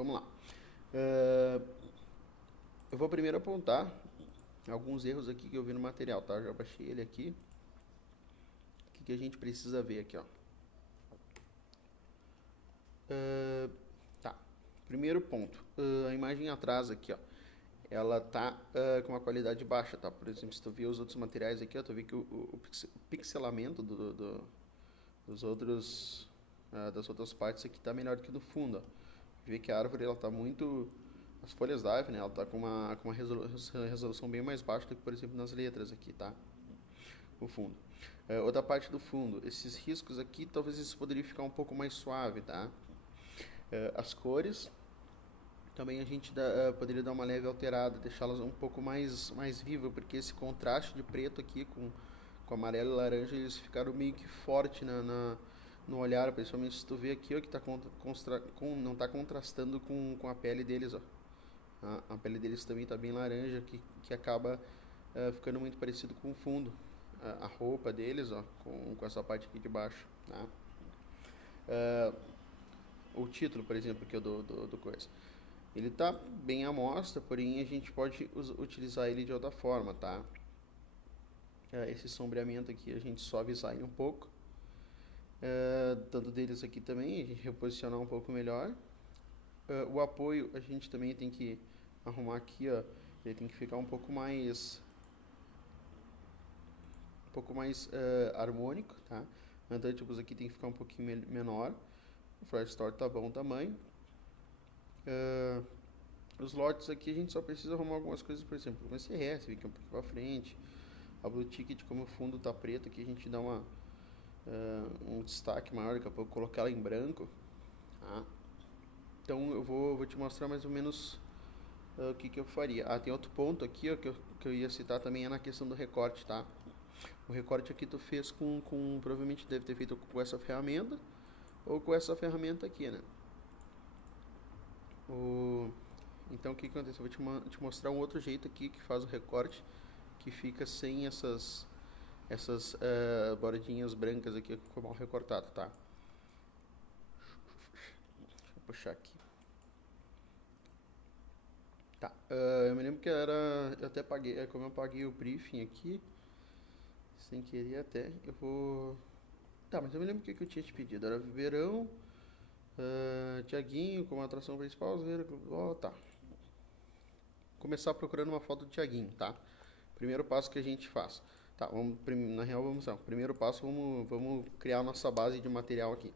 vamos lá. Eu vou primeiro apontar alguns erros aqui que eu vi no material, tá? Já baixei ele aqui. O que a gente precisa ver aqui, ó. Tá. Primeiro ponto. A imagem atrás aqui, ó. Ela tá com uma qualidade baixa, tá? Por exemplo, se tu ver os outros materiais aqui, ó, tu vê que o pixelamento dos outros, das outras partes aqui tá melhor do que no fundo, ó. Vê que a árvore, ela tá muito... As folhas da árvore, né, ela tá com uma resolução bem mais baixa do que, por exemplo, nas letras aqui, tá? O fundo. Outra parte do fundo, esses riscos aqui, talvez isso poderia ficar um pouco mais suave, tá? As cores, também a gente poderia dar uma leve alterada, deixá-las um pouco mais vivas, porque esse contraste de preto aqui com amarelo e laranja, eles ficaram meio que forte no olhar, principalmente se tu vê aqui, ó, que tá não está contrastando com a pele deles, ó. A pele deles também está bem laranja, que acaba ficando muito parecido com o fundo. A roupa deles, ó, com essa parte aqui de baixo, tá? O título, por exemplo, aqui do coisa. Ele está bem à mostra, porém a gente pode utilizar ele de outra forma, tá? Esse sombreamento aqui a gente suavizar ele um pouco. Tanto deles aqui também, a gente reposicionar um pouco melhor. O apoio a gente também tem que arrumar aqui, ó. Ele tem que ficar um pouco mais harmônico, tá? O Untouchables aqui tem que ficar um pouquinho menor. O Flash Store tá bom o tamanho. Os lotes aqui a gente só precisa arrumar algumas coisas, por exemplo, o CRS, fica um pouco pra frente. A Blue Ticket, como o fundo tá preto aqui, a gente dá um destaque maior, daqui a pouco colocar ela em branco, tá? Então eu vou te mostrar mais ou menos o que eu faria. Tem outro ponto aqui, ó, que eu ia citar também, é na questão do recorte, tá? O recorte aqui tu fez provavelmente deve ter feito com essa ferramenta, ou com essa ferramenta aqui, né? Então o que acontece? Eu vou te mostrar um outro jeito aqui que faz o recorte, que fica sem essas bordinhas brancas aqui que ficou mal recortado, tá? Deixa eu puxar aqui. Tá, eu me lembro que eu até paguei, como eu paguei o briefing aqui, sem querer até, eu vou... Tá, mas eu me lembro o que eu tinha te pedido, era verão, Tiaguinho como atração principal, tá. Começar procurando uma foto do Tiaguinho, tá? Primeiro passo que a gente faz. Tá, na real vamos lá. Primeiro passo, vamos criar a nossa base de material aqui.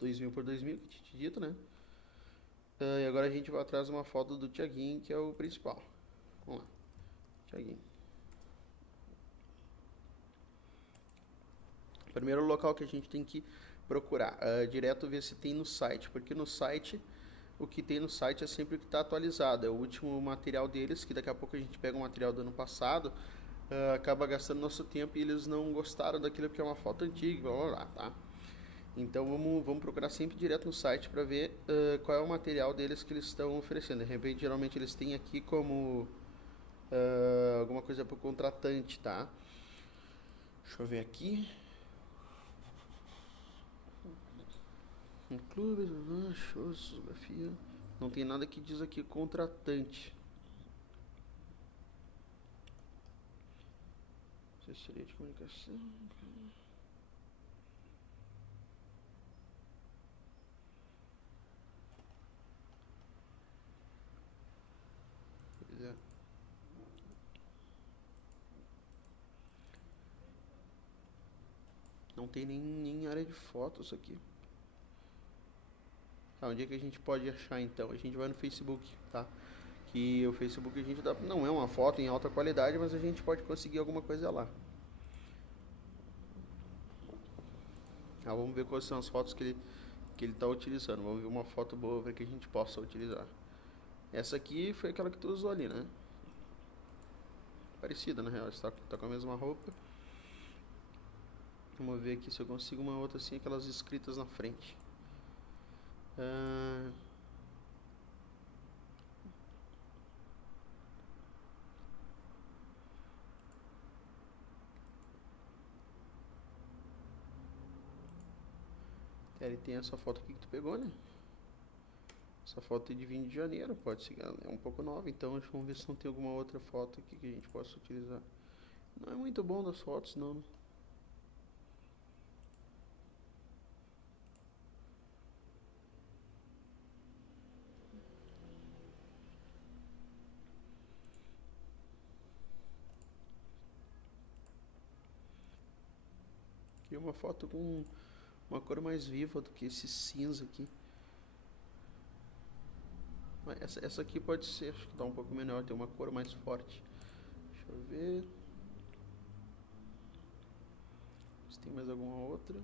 2000 por 2000, que tinha te dito, né? E agora a gente vai atrás de uma foto do Tiaguinho, que é o principal. Vamos lá. Tiaguinho. Primeiro local que a gente tem que procurar. Direto ver se tem no site, porque no site... O que tem no site é sempre o que está atualizado. É o último material deles, que daqui a pouco a gente pega um material do ano passado, acaba gastando nosso tempo e eles não gostaram daquilo porque é uma foto antiga, blá blá blá, tá? Então vamos procurar sempre direto no site para ver qual é o material deles que eles estão oferecendo. De repente, geralmente eles têm aqui como alguma coisa para o contratante, tá? Deixa eu ver aqui. Clubes, shows, fotografia. Não tem nada que diz aqui contratante. Assessoria de comunicação. Pois é. Não tem nem área de fotos aqui. Tá, onde é que a gente pode achar então? A gente vai no Facebook, tá? Que o Facebook a gente dá, não é uma foto em alta qualidade, mas a gente pode conseguir alguma coisa lá. Vamos ver quais são as fotos que ele está utilizando. Vamos ver uma foto boa para que a gente possa utilizar. Essa aqui foi aquela que tu usou ali, né? Parecida, na real, está com a mesma roupa. Vamos ver aqui se eu consigo uma outra assim, aquelas escritas na frente. Ele tem essa foto aqui que tu pegou, né? Essa foto é de 20 de janeiro, pode ser, é um pouco nova, então vamos ver se não tem alguma outra foto aqui que a gente possa utilizar. Não é muito bom das fotos, não, né? Aqui uma foto com uma cor mais viva do que esse cinza aqui. Mas essa aqui pode ser, acho que tá um pouco melhor, tem uma cor mais forte. Deixa eu ver se tem mais alguma outra.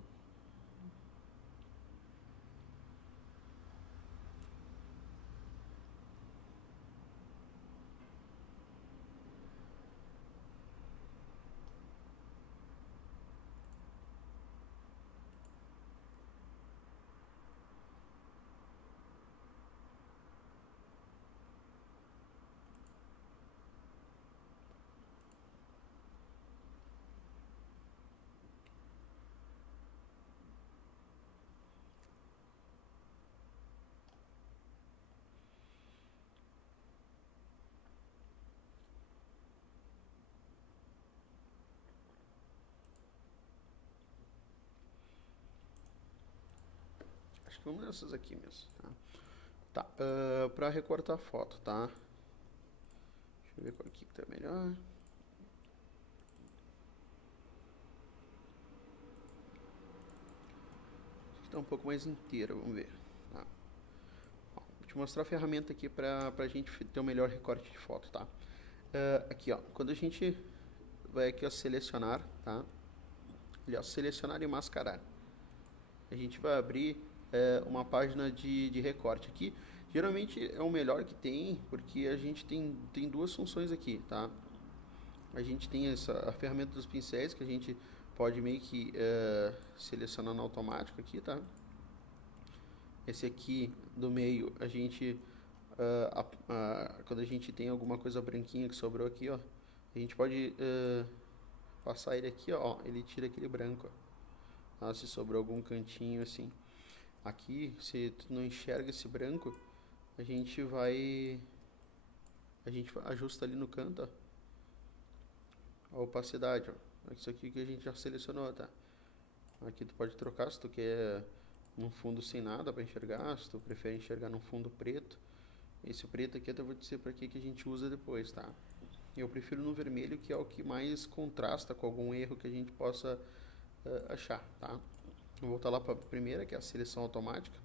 Acho que vamos nessas aqui mesmo, tá? Tá, pra recortar a foto, tá? Deixa eu ver qual aqui que tá melhor. Acho que tá um pouco mais inteira, vamos ver. Tá. Ó, vou te mostrar a ferramenta aqui pra gente ter o melhor recorte de foto, tá? Aqui, ó, quando a gente vai aqui, ó, selecionar, tá? Ali, ó, selecionar e mascarar. A gente vai abrir uma página de recorte aqui. Geralmente é o melhor que tem, porque a gente tem duas funções aqui, tá? A gente tem a ferramenta dos pincéis, que a gente pode meio que selecionar no automático aqui, tá? Esse aqui do meio, a gente, quando a gente tem alguma coisa branquinha que sobrou aqui, ó, a gente pode passar ele aqui, ó, ele tira aquele branco, ó. Se sobrou algum cantinho assim. Aqui, se tu não enxerga esse branco, a gente ajusta ali no canto, ó, a opacidade, ó. Isso aqui que a gente já selecionou, tá? Aqui tu pode trocar se tu quer num fundo sem nada para enxergar, se tu prefere enxergar num fundo preto. Esse preto aqui eu vou dizer para que a gente usa depois, tá? Eu prefiro no vermelho, que é o que mais contrasta com algum erro que a gente possa achar, tá? Vou voltar lá para a primeira, que é a seleção automática.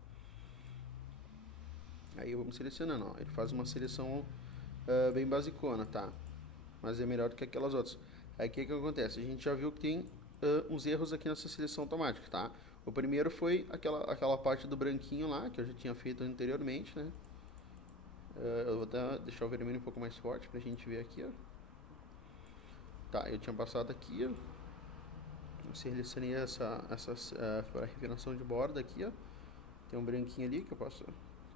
Aí vamos selecionando, ó. Ele faz uma seleção bem basicona, tá? Mas é melhor do que aquelas outras. Aí o que acontece? A gente já viu que tem uns erros aqui nessa seleção automática, tá? O primeiro foi aquela parte do branquinho lá, que eu já tinha feito anteriormente, né? Eu vou deixar o vermelho um pouco mais forte pra gente ver aqui, ó. Tá, eu tinha passado aqui, ó. Eu selecionei essa refinação de borda aqui, ó. Tem um branquinho ali que eu posso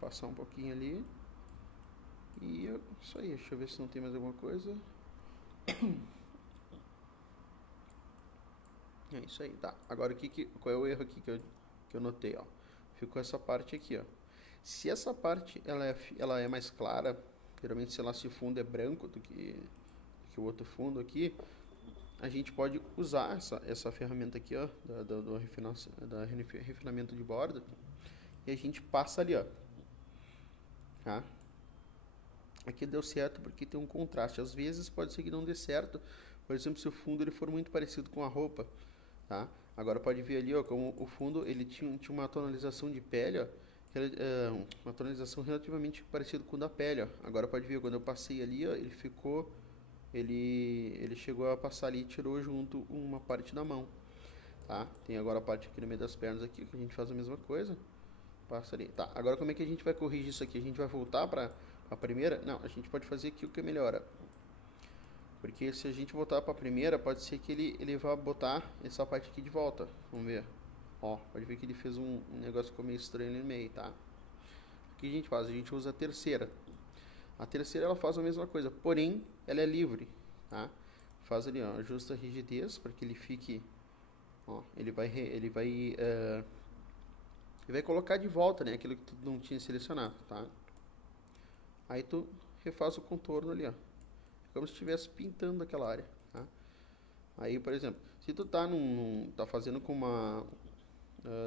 passar um pouquinho ali. E isso aí, deixa eu ver se não tem mais alguma coisa. É isso aí, tá. Agora qual é o erro aqui que eu notei, ó? Ficou essa parte aqui, ó. Se essa parte ela é mais clara, geralmente se esse fundo é branco do que o outro fundo aqui, a gente pode usar essa ferramenta aqui, ó, do refinamento de borda, e a gente passa ali, ó. Tá? Aqui deu certo porque tem um contraste. Às vezes pode ser que não dê certo, por exemplo, se o fundo ele for muito parecido com a roupa, tá? Agora pode ver ali, ó, como o fundo ele tinha uma tonalização de pele, ó, uma tonalização relativamente parecida com a da pele, ó. Agora pode ver, quando eu passei ali, ó, ele chegou a passar ali e tirou junto uma parte da mão, tá? Tem agora a parte aqui no meio das pernas aqui, que a gente faz a mesma coisa, passa ali. Tá, agora como é que a gente vai corrigir isso aqui? A gente vai voltar para a primeira? Não, a gente pode fazer aqui o que melhora. Porque se a gente voltar para a primeira, pode ser que ele vá botar essa parte aqui de volta. Vamos ver. Ó, pode ver que ele fez um negócio que ficou meio estranho no meio, tá? O que a gente faz? A gente usa a terceira. A terceira ela faz a mesma coisa, porém ela é livre, tá? Faz ali, ó, ajusta a rigidez para que ele fique, ó, ele vai e vai colocar de volta, né, aquilo que tu não tinha selecionado, tá? Aí tu refaz o contorno ali, ó, como se estivesse pintando aquela área, tá? Aí, por exemplo, se tu tá fazendo com uma,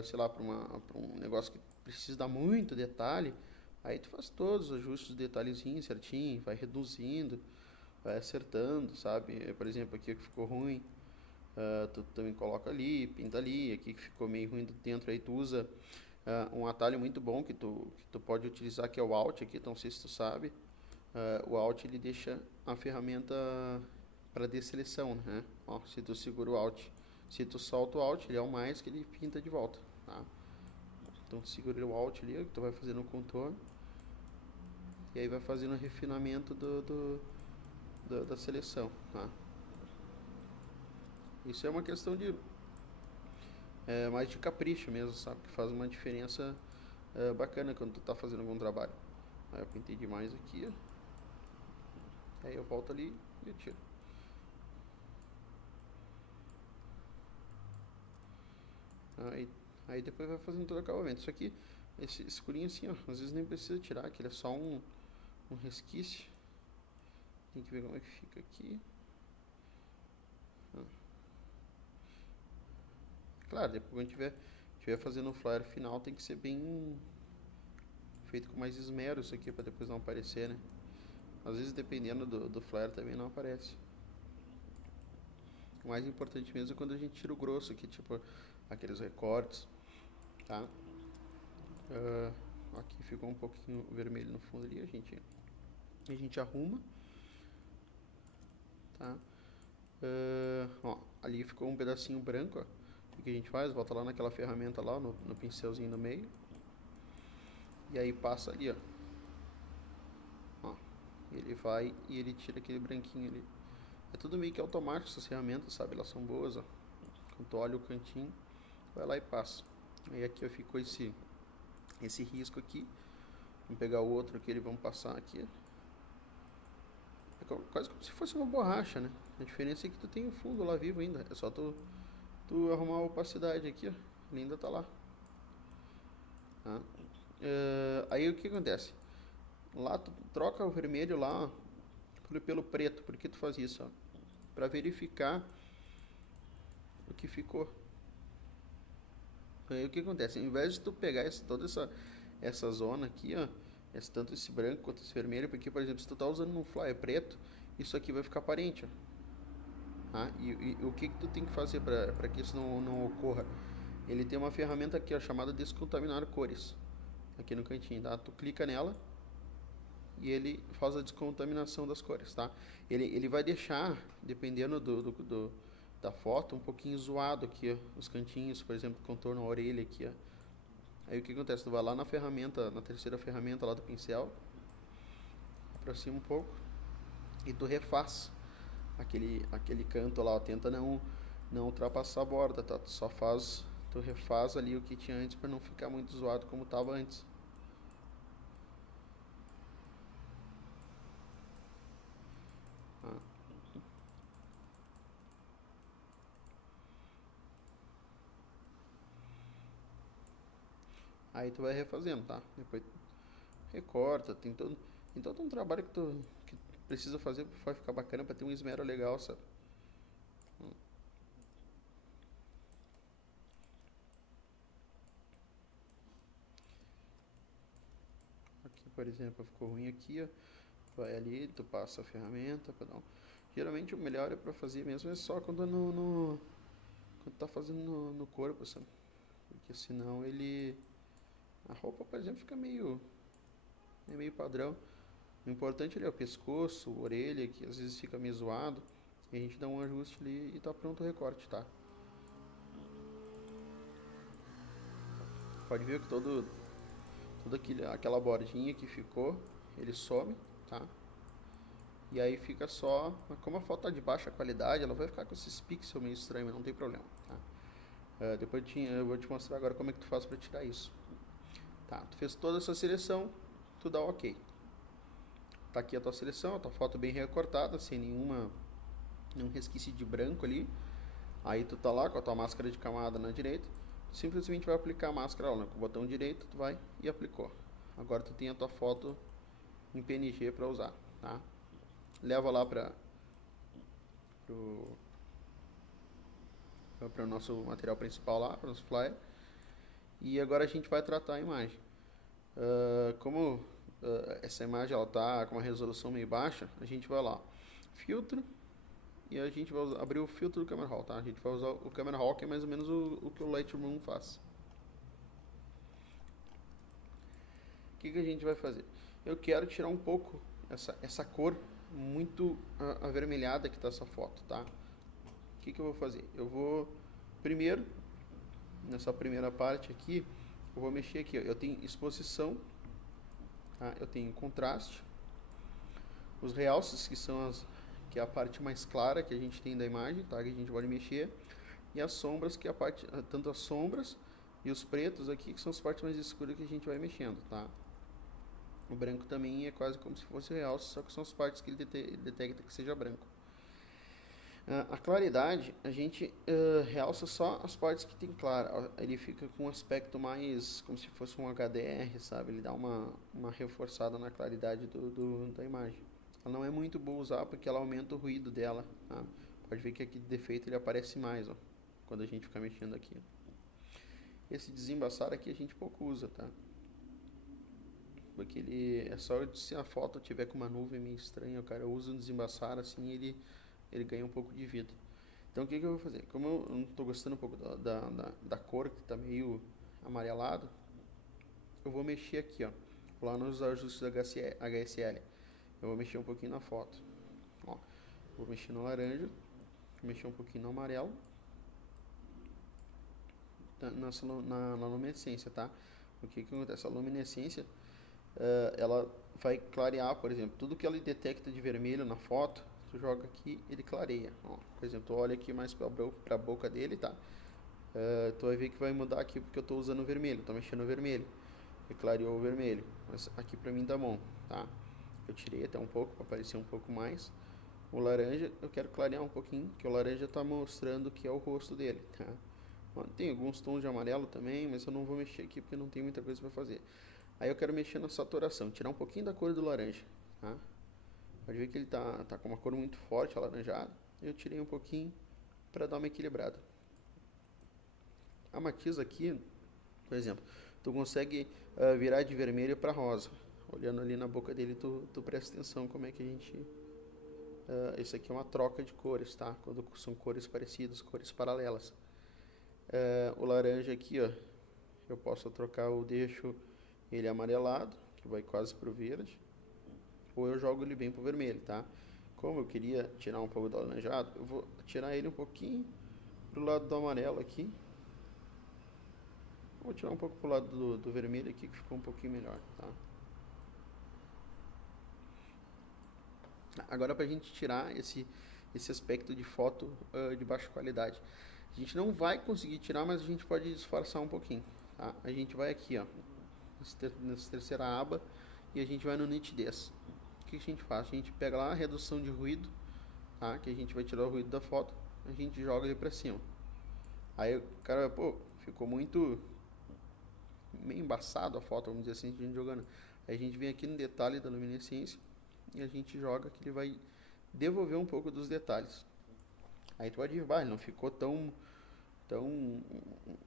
sei lá, para um negócio que precisa dar muito detalhe, aí tu faz todos os ajustes, detalhezinhos certinho, vai reduzindo, vai acertando, sabe? Por exemplo, aqui que ficou ruim, tu também coloca ali, pinta ali, aqui que ficou meio ruim dentro, aí tu usa um atalho muito bom que tu pode utilizar, que é o Alt aqui, então não sei se tu sabe. O Alt ele deixa a ferramenta para desseleção, né? Ó, se tu segura o Alt, se tu solta o Alt, ele é o mais que ele pinta de volta, tá? Então tu segura o Alt ali, que tu vai fazendo o contorno, e aí vai fazendo o refinamento da seleção, tá? Isso é uma questão de mais de capricho mesmo, sabe? Que faz uma diferença bacana quando tu tá fazendo algum trabalho. Aí eu pintei demais aqui, ó. Aí eu volto ali e eu tiro. Aí depois vai fazendo todo o acabamento. Isso aqui, esse escurinho assim, ó, às vezes nem precisa tirar, que ele é só um resquício. Tem que ver como é que fica aqui. Claro, depois quando tiver fazendo o flyer final, tem que ser bem feito com mais esmero isso aqui, pra depois não aparecer, né? Às vezes, dependendo do flyer, também não aparece. O mais importante mesmo é quando a gente tira o grosso aqui, tipo aqueles recortes, tá? Aqui ficou um pouquinho vermelho no fundo ali, a gente arruma, tá? Ó, ali ficou um pedacinho branco, ó. O que a gente faz? Volta lá naquela ferramenta lá, no pincelzinho no meio. E aí passa ali, ó. Ó, ele vai e ele tira aquele branquinho ali. É tudo meio que automático essas ferramentas, sabe? Elas são boas, ó. Quando tu olha o cantinho, vai lá e passa. Aí aqui ó, ficou esse risco aqui. Vamos pegar o outro aqui, vamos passar aqui. É quase como se fosse uma borracha, né? A diferença é que tu tem o fundo lá vivo ainda. É só tu arrumar a opacidade aqui, ó. Ele ainda tá lá. Tá? Aí o que acontece? Lá tu troca o vermelho lá pelo preto. Por que tu faz isso? Ó? Pra verificar o que ficou. Aí o que acontece? Ao invés de tu pegar toda essa zona aqui, ó, tanto esse branco quanto esse vermelho, porque, por exemplo, se tu tá usando um flyer preto, isso aqui vai ficar aparente, ó. Tá? E o que tu tem que fazer para que isso não ocorra? Ele tem uma ferramenta aqui, ó, chamada Descontaminar Cores, aqui no cantinho, tá? Tu clica nela e ele faz a descontaminação das cores, tá? Ele vai deixar, dependendo da foto, um pouquinho zoado aqui, ó, os cantinhos, por exemplo, contorno a orelha aqui, ó. Aí o que acontece? Tu vai lá na ferramenta, na terceira ferramenta lá do pincel, aproxima um pouco e tu refaz aquele canto lá, ó. Tenta não ultrapassar a borda, tá? Tu refaz ali o que tinha antes para não ficar muito zoado como tava antes. Tá? Aí tu vai refazendo, tá? Depois recorta, tem todo um trabalho que precisa fazer pra ficar bacana, pra ter um esmero legal, sabe? Aqui, por exemplo, ficou ruim aqui, ó. Vai ali, tu passa a ferramenta pra dar um... Geralmente o melhor é pra fazer mesmo é só quando quando tá fazendo no corpo, sabe? Porque senão a roupa, por exemplo, fica meio padrão. O importante ali é o pescoço, a orelha, que às vezes fica meio zoado. E a gente dá um ajuste ali e tá pronto o recorte, tá? Pode ver que toda aquela bordinha que ficou, ele some, tá? E aí fica só, como a foto tá de baixa qualidade, ela vai ficar com esses pixels meio estranhos, mas não tem problema, tá? Depois eu vou te mostrar agora como é que tu faz para tirar isso. Tá, tu fez toda essa seleção, tu dá ok. Tá aqui a tua seleção, a tua foto bem recortada, sem nenhum resquício de branco ali. Aí tu tá lá com a tua máscara de camada na direita. simplesmente vai aplicar a máscara lá, com o botão direito, tu vai e aplicou. Agora tu tem a tua foto em PNG para usar, tá? Leva lá para o nosso material principal lá, para o nosso flyer. E agora a gente vai tratar a imagem. Como essa imagem ela tá com uma resolução meio baixa, a gente vai lá, filtro, e a gente vai abrir o filtro do Camera Raw, tá? A gente vai usar o Camera Raw, que é mais ou menos o que o Lightroom faz. O que a gente vai fazer? Eu quero tirar um pouco essa cor muito avermelhada que está essa foto, tá? O que eu vou fazer? Eu vou, primeiro, nessa primeira parte aqui, eu vou mexer aqui, ó. Eu tenho exposição, tá? Eu tenho contraste, os realces, que é a parte mais clara que a gente tem da imagem, tá? Que a gente pode mexer, e as sombras, que é a parte, tanto as sombras e os pretos aqui, que são as partes mais escuras que a gente vai mexendo, tá? O branco também é quase como se fosse realce, só que são as partes que ele detecta que seja branco. A claridade, a gente realça só as partes que tem clara. Ele fica com um aspecto mais como se fosse um HDR, sabe? Ele dá uma reforçada na claridade da imagem. Ela não é muito boa usar porque ela aumenta o ruído dela, tá? Pode ver que aqui de defeito ele aparece mais, ó, quando a gente fica mexendo aqui. Esse desembaçar aqui a gente pouco usa, tá? Porque ele é só se a foto tiver com uma nuvem meio estranha, o cara usa um desembaçar assim, ele ganha um pouco de vida. Então o que eu vou fazer? Como eu não estou gostando um pouco da cor, que está meio amarelado, eu vou mexer aqui, ó, lá nos ajustes da HSL. Eu vou mexer um pouquinho na foto. Ó, vou mexer no laranja, vou mexer um pouquinho no amarelo, na luminescência, tá? O que acontece? A luminescência, ela vai clarear, por exemplo, tudo que ela detecta de vermelho na foto, tu joga aqui, ele clareia. Ó, por exemplo, olha aqui mais para a boca dele, tá? Tu vai ver que vai mudar aqui porque eu estou usando o vermelho, estou mexendo no vermelho. E clareou o vermelho, mas aqui para mim tá bom, tá? Eu tirei até um pouco para aparecer um pouco mais. O laranja eu quero clarear um pouquinho, que o laranja está mostrando que é o rosto dele, tá? Tem alguns tons de amarelo também, mas eu não vou mexer aqui porque não tem muita coisa para fazer. Aí eu quero mexer na saturação, tirar um pouquinho da cor do laranja, tá? Pode ver que ele tá com uma cor muito forte, alaranjada. Eu tirei um pouquinho para dar uma equilibrada. A matiz aqui, por exemplo, tu consegue virar de vermelho para rosa. Olhando ali na boca dele, tu presta atenção como é que a gente... isso aqui é uma troca de cores, tá? Quando são cores parecidas, cores paralelas. O laranja aqui, ó, eu posso trocar, eu deixo ele amarelado, que vai quase pro verde, ou eu jogo ele bem pro vermelho, tá? Como eu queria tirar um pouco do alaranjado, eu vou tirar ele um pouquinho pro lado do amarelo aqui. Vou tirar um pouco pro lado do vermelho aqui, que ficou um pouquinho melhor, tá? Agora pra gente tirar esse aspecto de foto de baixa qualidade. A gente não vai conseguir tirar, mas a gente pode disfarçar um pouquinho, tá? A gente vai aqui, ó, nessa terceira aba, e a gente vai no nitidez. O que a gente faz? A gente pega lá a redução de ruído, tá? Que a gente vai tirar o ruído da foto, a gente joga ele pra cima. Aí o cara, pô, ficou muito meio embaçado a foto, vamos dizer assim, a gente jogando. Aí a gente vem aqui no detalhe da luminescência e a gente joga que ele vai devolver um pouco dos detalhes. Aí tu pode ver, ele não ficou tão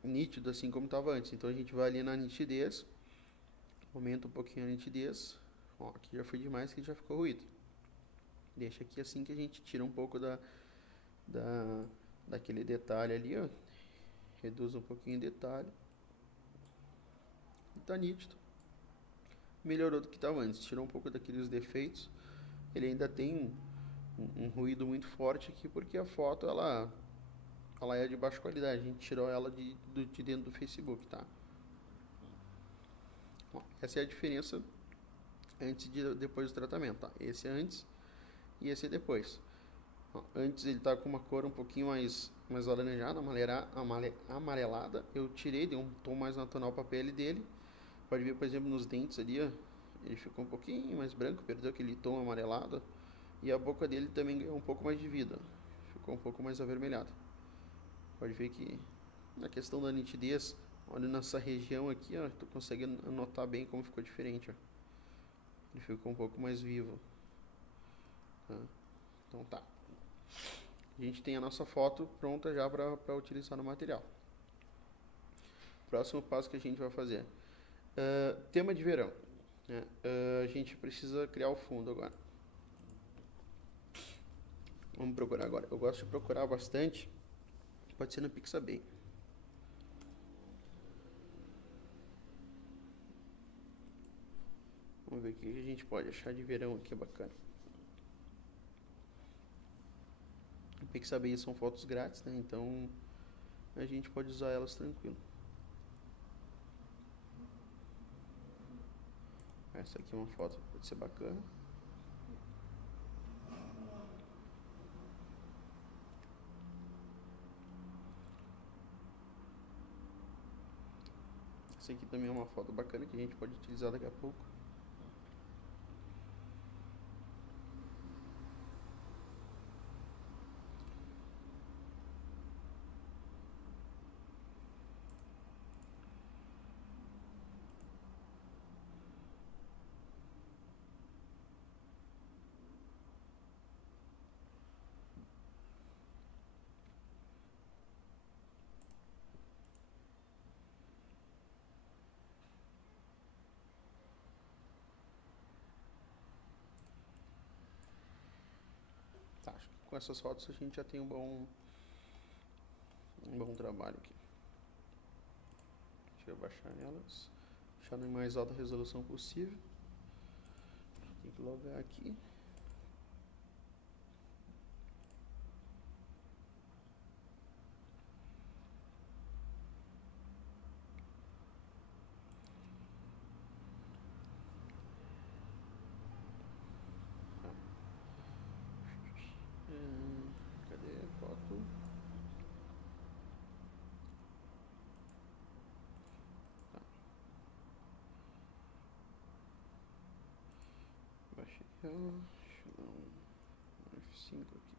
nítido assim como estava antes. Então a gente vai ali na nitidez, aumenta um pouquinho a nitidez. Ó, aqui já foi demais, que já ficou ruído. Deixa aqui assim que a gente tira um pouco daquele detalhe ali, ó. Reduz um pouquinho o detalhe. E tá nítido. Melhorou do que estava antes. Tirou um pouco daqueles defeitos. Ele ainda tem um ruído muito forte aqui, porque a foto ela é de baixa qualidade. A gente tirou ela de dentro do Facebook, tá? Bom, essa é a diferença antes e depois do tratamento, tá? Esse é antes e esse é depois. Antes ele tá com uma cor um pouquinho mais alaranjada, amarelada. Eu tirei, dei um tom mais natural para a pele dele. Pode ver, por exemplo, nos dentes ali, ó, ele ficou um pouquinho mais branco, perdeu aquele tom amarelado. E a boca dele também ganhou um pouco mais de vida, ficou um pouco mais avermelhado. Pode ver que Na questão da nitidez, olha nessa região aqui, ó, tu consegue notar bem como ficou diferente, ó. Ele ficou um pouco mais vivo. Tá? Então tá. A gente tem a nossa foto pronta já para utilizar no material. Próximo passo que a gente vai fazer. Tema de verão. Né? A gente precisa criar o fundo agora. Vamos procurar agora. Eu gosto de procurar bastante. Pode ser no Pixabay. Vamos ver o que a gente pode achar de verão aqui, bacana. O Pixabay são fotos grátis, né? Então a gente pode usar elas tranquilo. Essa aqui é uma foto que pode ser bacana. Essa aqui também é uma foto bacana que a gente pode utilizar daqui a pouco. Tá, acho que com essas fotos a gente já tem um bom trabalho aqui. Deixa eu baixar elas. Deixar na mais alta resolução possível. Tem que logar aqui. Cadê a foto? Tá. Baixei ela. Deixa eu dar um F5 aqui.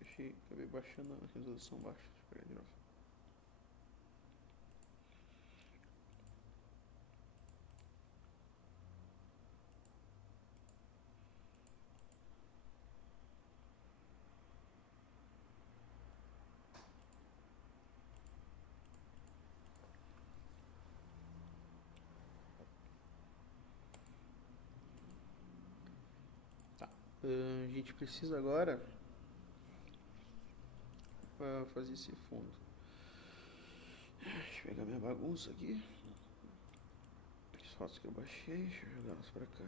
Acho que acabei baixando a resolução baixa. Deixa eu pegar de novo. Tá. A gente precisa agora fazer esse fundo. Deixa eu pegar minha bagunça aqui. As fotos que eu baixei, deixa eu jogar elas pra cá.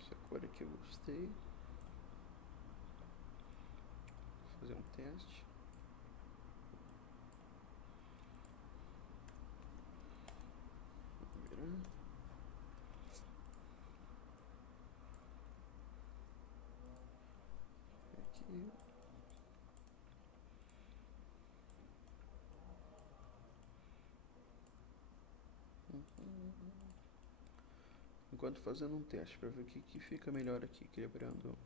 Essa cor aqui eu gostei. Vou fazer um teste. Vou virar. Aqui. Enquanto fazendo um teste para ver o que fica melhor aqui, quebrando.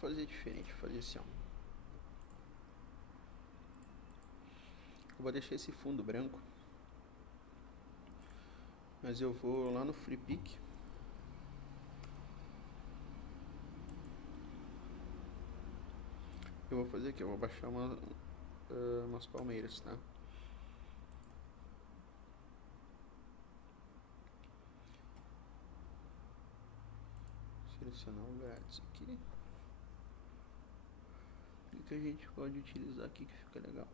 Vou fazer diferente, vou fazer assim, ó. Eu vou deixar esse fundo branco. Mas eu vou lá no Free Pick. Eu vou fazer aqui, eu vou baixar umas palmeiras, tá? adicionar o grátis aqui. O que a gente pode utilizar aqui que fica legal?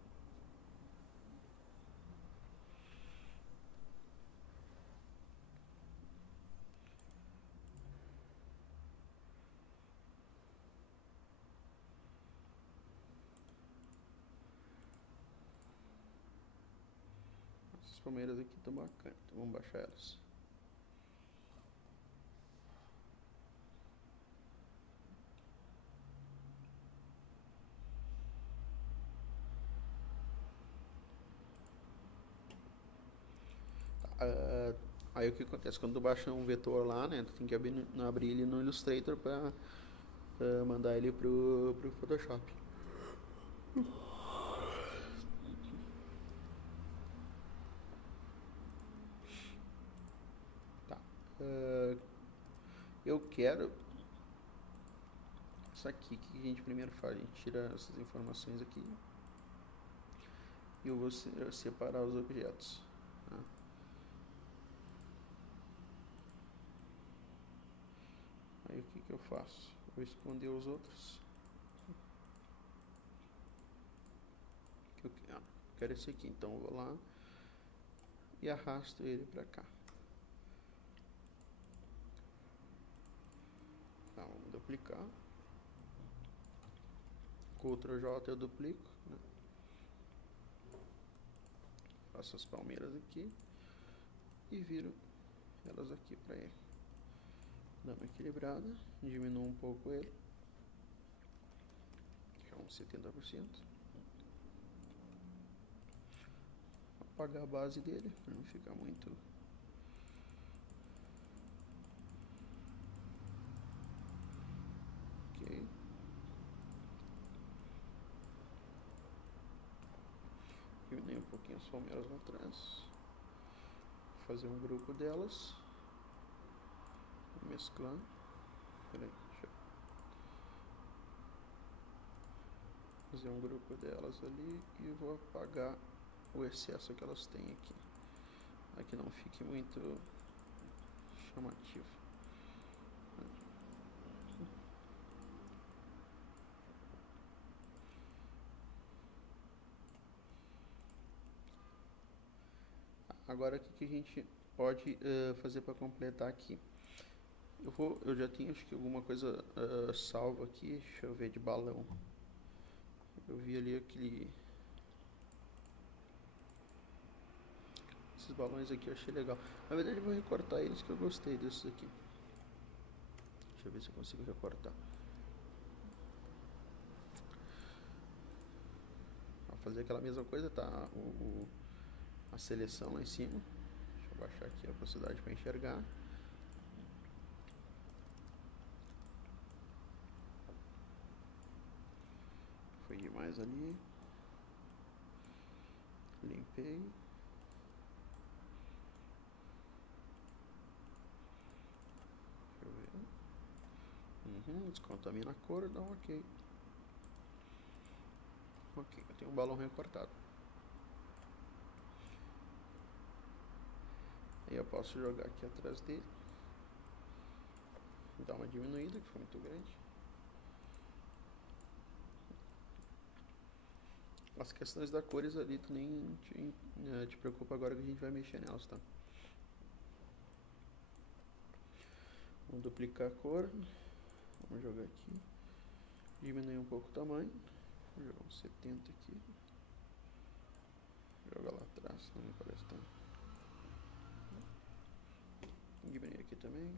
Essas palmeiras aqui estão bacanas, então vamos baixar elas. Aí o que acontece? Quando tu baixa um vetor lá, né? Tu tem que abrir ele no Illustrator para mandar ele pro Photoshop. Tá. Eu quero isso aqui. O que a gente primeiro faz? A gente tira essas informações aqui. E eu vou separar os objetos. Tá? Aí o que eu faço? Vou esconder os outros. Eu quero esse aqui, então eu vou lá e arrasto ele pra cá. Tá, vamos duplicar. Ctrl J eu duplico, né? Faço as palmeiras aqui e viro elas aqui pra ele. Dá uma equilibrada, diminuo um pouco ele, que é uns 70%. Apagar a base dele, para não ficar muito... Ok. Diminuir um pouquinho as palmeiras lá atrás. Fazer um grupo delas. Mesclar. Peraí, deixa eu fazer um grupo delas ali e vou apagar o excesso que elas têm aqui, para que não fique muito chamativo. Agora o que a gente pode fazer para completar aqui? Eu já tenho acho que alguma coisa salva aqui, deixa eu ver, de balão. Eu vi ali esses balões aqui eu achei legal. Na verdade eu vou recortar eles que eu gostei desses aqui. Deixa eu ver se eu consigo recortar. Vou fazer aquela mesma coisa, tá? A seleção lá em cima. Deixa eu baixar aqui a velocidade para enxergar. Foi demais ali. Limpei. Deixa eu ver. Descontamina a cor, dá um ok. Ok, eu tenho um balão recortado. Aí eu posso jogar aqui atrás dele. Dar uma diminuída, que foi muito grande. As questões da cores ali, tu nem te preocupa agora que a gente vai mexer nelas, tá? Vamos duplicar a cor. Vamos jogar aqui. Diminuir um pouco o tamanho. Vou jogar uns 70 aqui. Joga lá atrás, não me parece tão. Diminuir aqui também.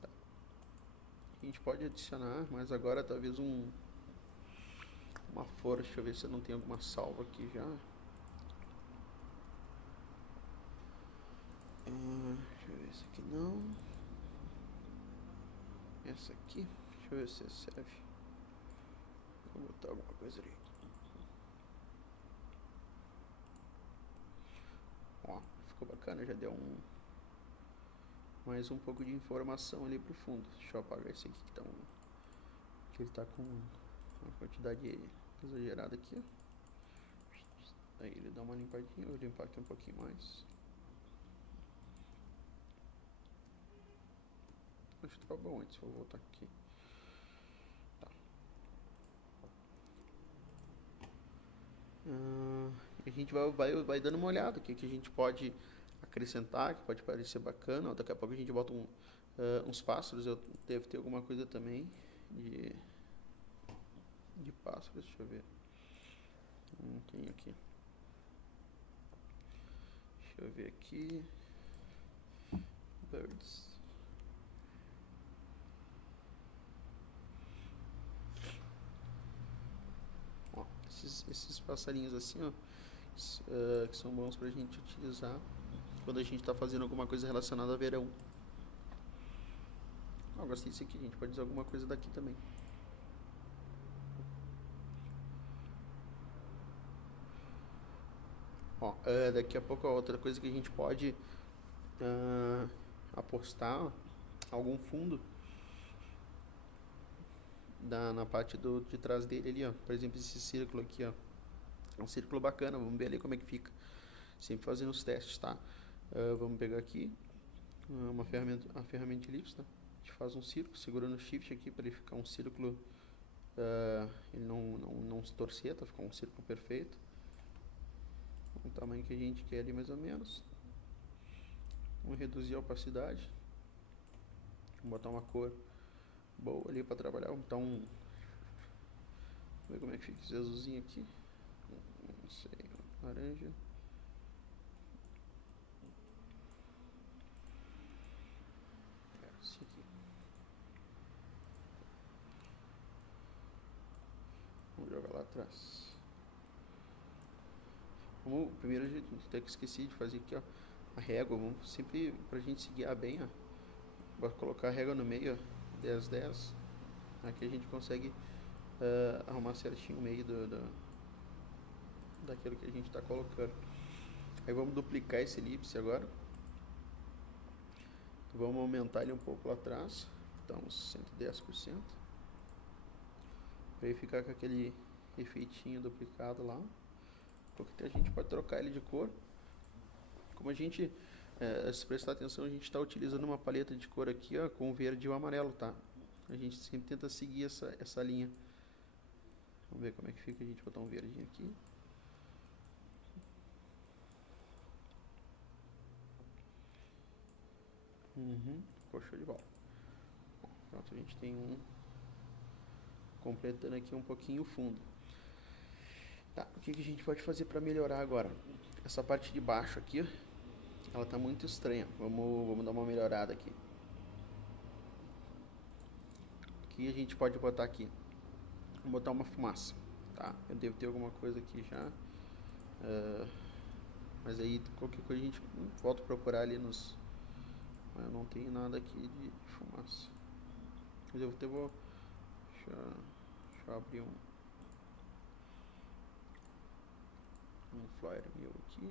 Tá. A gente pode adicionar, mas agora talvez uma força. Deixa eu ver se eu não tenho alguma salva aqui já. Deixa eu ver esse aqui não. Essa aqui, deixa eu ver se serve. Vou botar alguma coisa ali. Ó, ficou bacana, já deu mais um pouco de informação ali pro fundo. Deixa eu apagar esse aqui que tá que ele tá com uma quantidade exagerada aqui, ó. Aí ele dá uma limpadinha, eu vou limpar aqui um pouquinho mais. Acho que tá bom antes, vou voltar aqui. Tá. A gente vai dando uma olhada, o que a gente pode acrescentar, que pode parecer bacana. Daqui a pouco a gente bota uns pássaros, eu devo ter alguma coisa também de pássaros, deixa eu ver. Não tem aqui. Deixa eu ver aqui. Birds. Ó, esses passarinhos assim, ó, que são bons pra gente utilizar quando a gente tá fazendo alguma coisa relacionada a verão. Ó, gostei disso aqui, a gente pode usar alguma coisa daqui também. Ó, daqui a pouco, outra coisa que a gente pode apostar, algum fundo na parte de trás dele ali, ó. Por exemplo, esse círculo aqui, ó. É um círculo bacana, vamos ver ali como é que fica. Sempre fazendo os testes, tá? Vamos pegar aqui uma ferramenta de elipse, tá? A gente faz um círculo, segurando o shift aqui para ele ficar um círculo, ele não se torcer, tá? Ficar um círculo perfeito. O tamanho que a gente quer ali mais ou menos. Vamos reduzir a opacidade. Vamos botar uma cor boa ali para trabalhar. Vamos botar vamos ver como é que fica esse azulzinho aqui. Não sei, laranja. Esse aqui. Vamos jogar lá atrás. Primeiro a gente até que esqueci de fazer aqui, ó, a régua. Vamos sempre, pra gente se guiar bem, ó. Vou colocar a régua no meio, ó, 10, 10. Aqui a gente consegue arrumar certinho o meio daquilo que a gente está colocando. Aí vamos duplicar esse elipse agora. Vamos aumentar ele um pouco lá atrás. Então, 110%. Para ele ficar com aquele efeitinho duplicado lá. Porque a gente pode trocar ele de cor. Como a gente, se prestar atenção, a gente está utilizando uma paleta de cor aqui, ó, com o verde e o amarelo, tá? A gente sempre tenta seguir essa linha. Vamos ver como é que fica a gente botar um verdinho aqui. Ficou show de bola. Pronto, a gente tem completando aqui um pouquinho o fundo. Tá, o que a gente pode fazer para melhorar agora? Essa parte de baixo aqui, ela tá muito estranha. Vamos dar uma melhorada aqui. O que a gente pode botar aqui? Vou botar uma fumaça, tá? Eu devo ter alguma coisa aqui já. Mas aí qualquer coisa a gente volta a procurar ali nos... Eu não tenho nada aqui de fumaça. Mas eu até vou... Deixa eu abrir um flyer meu aqui.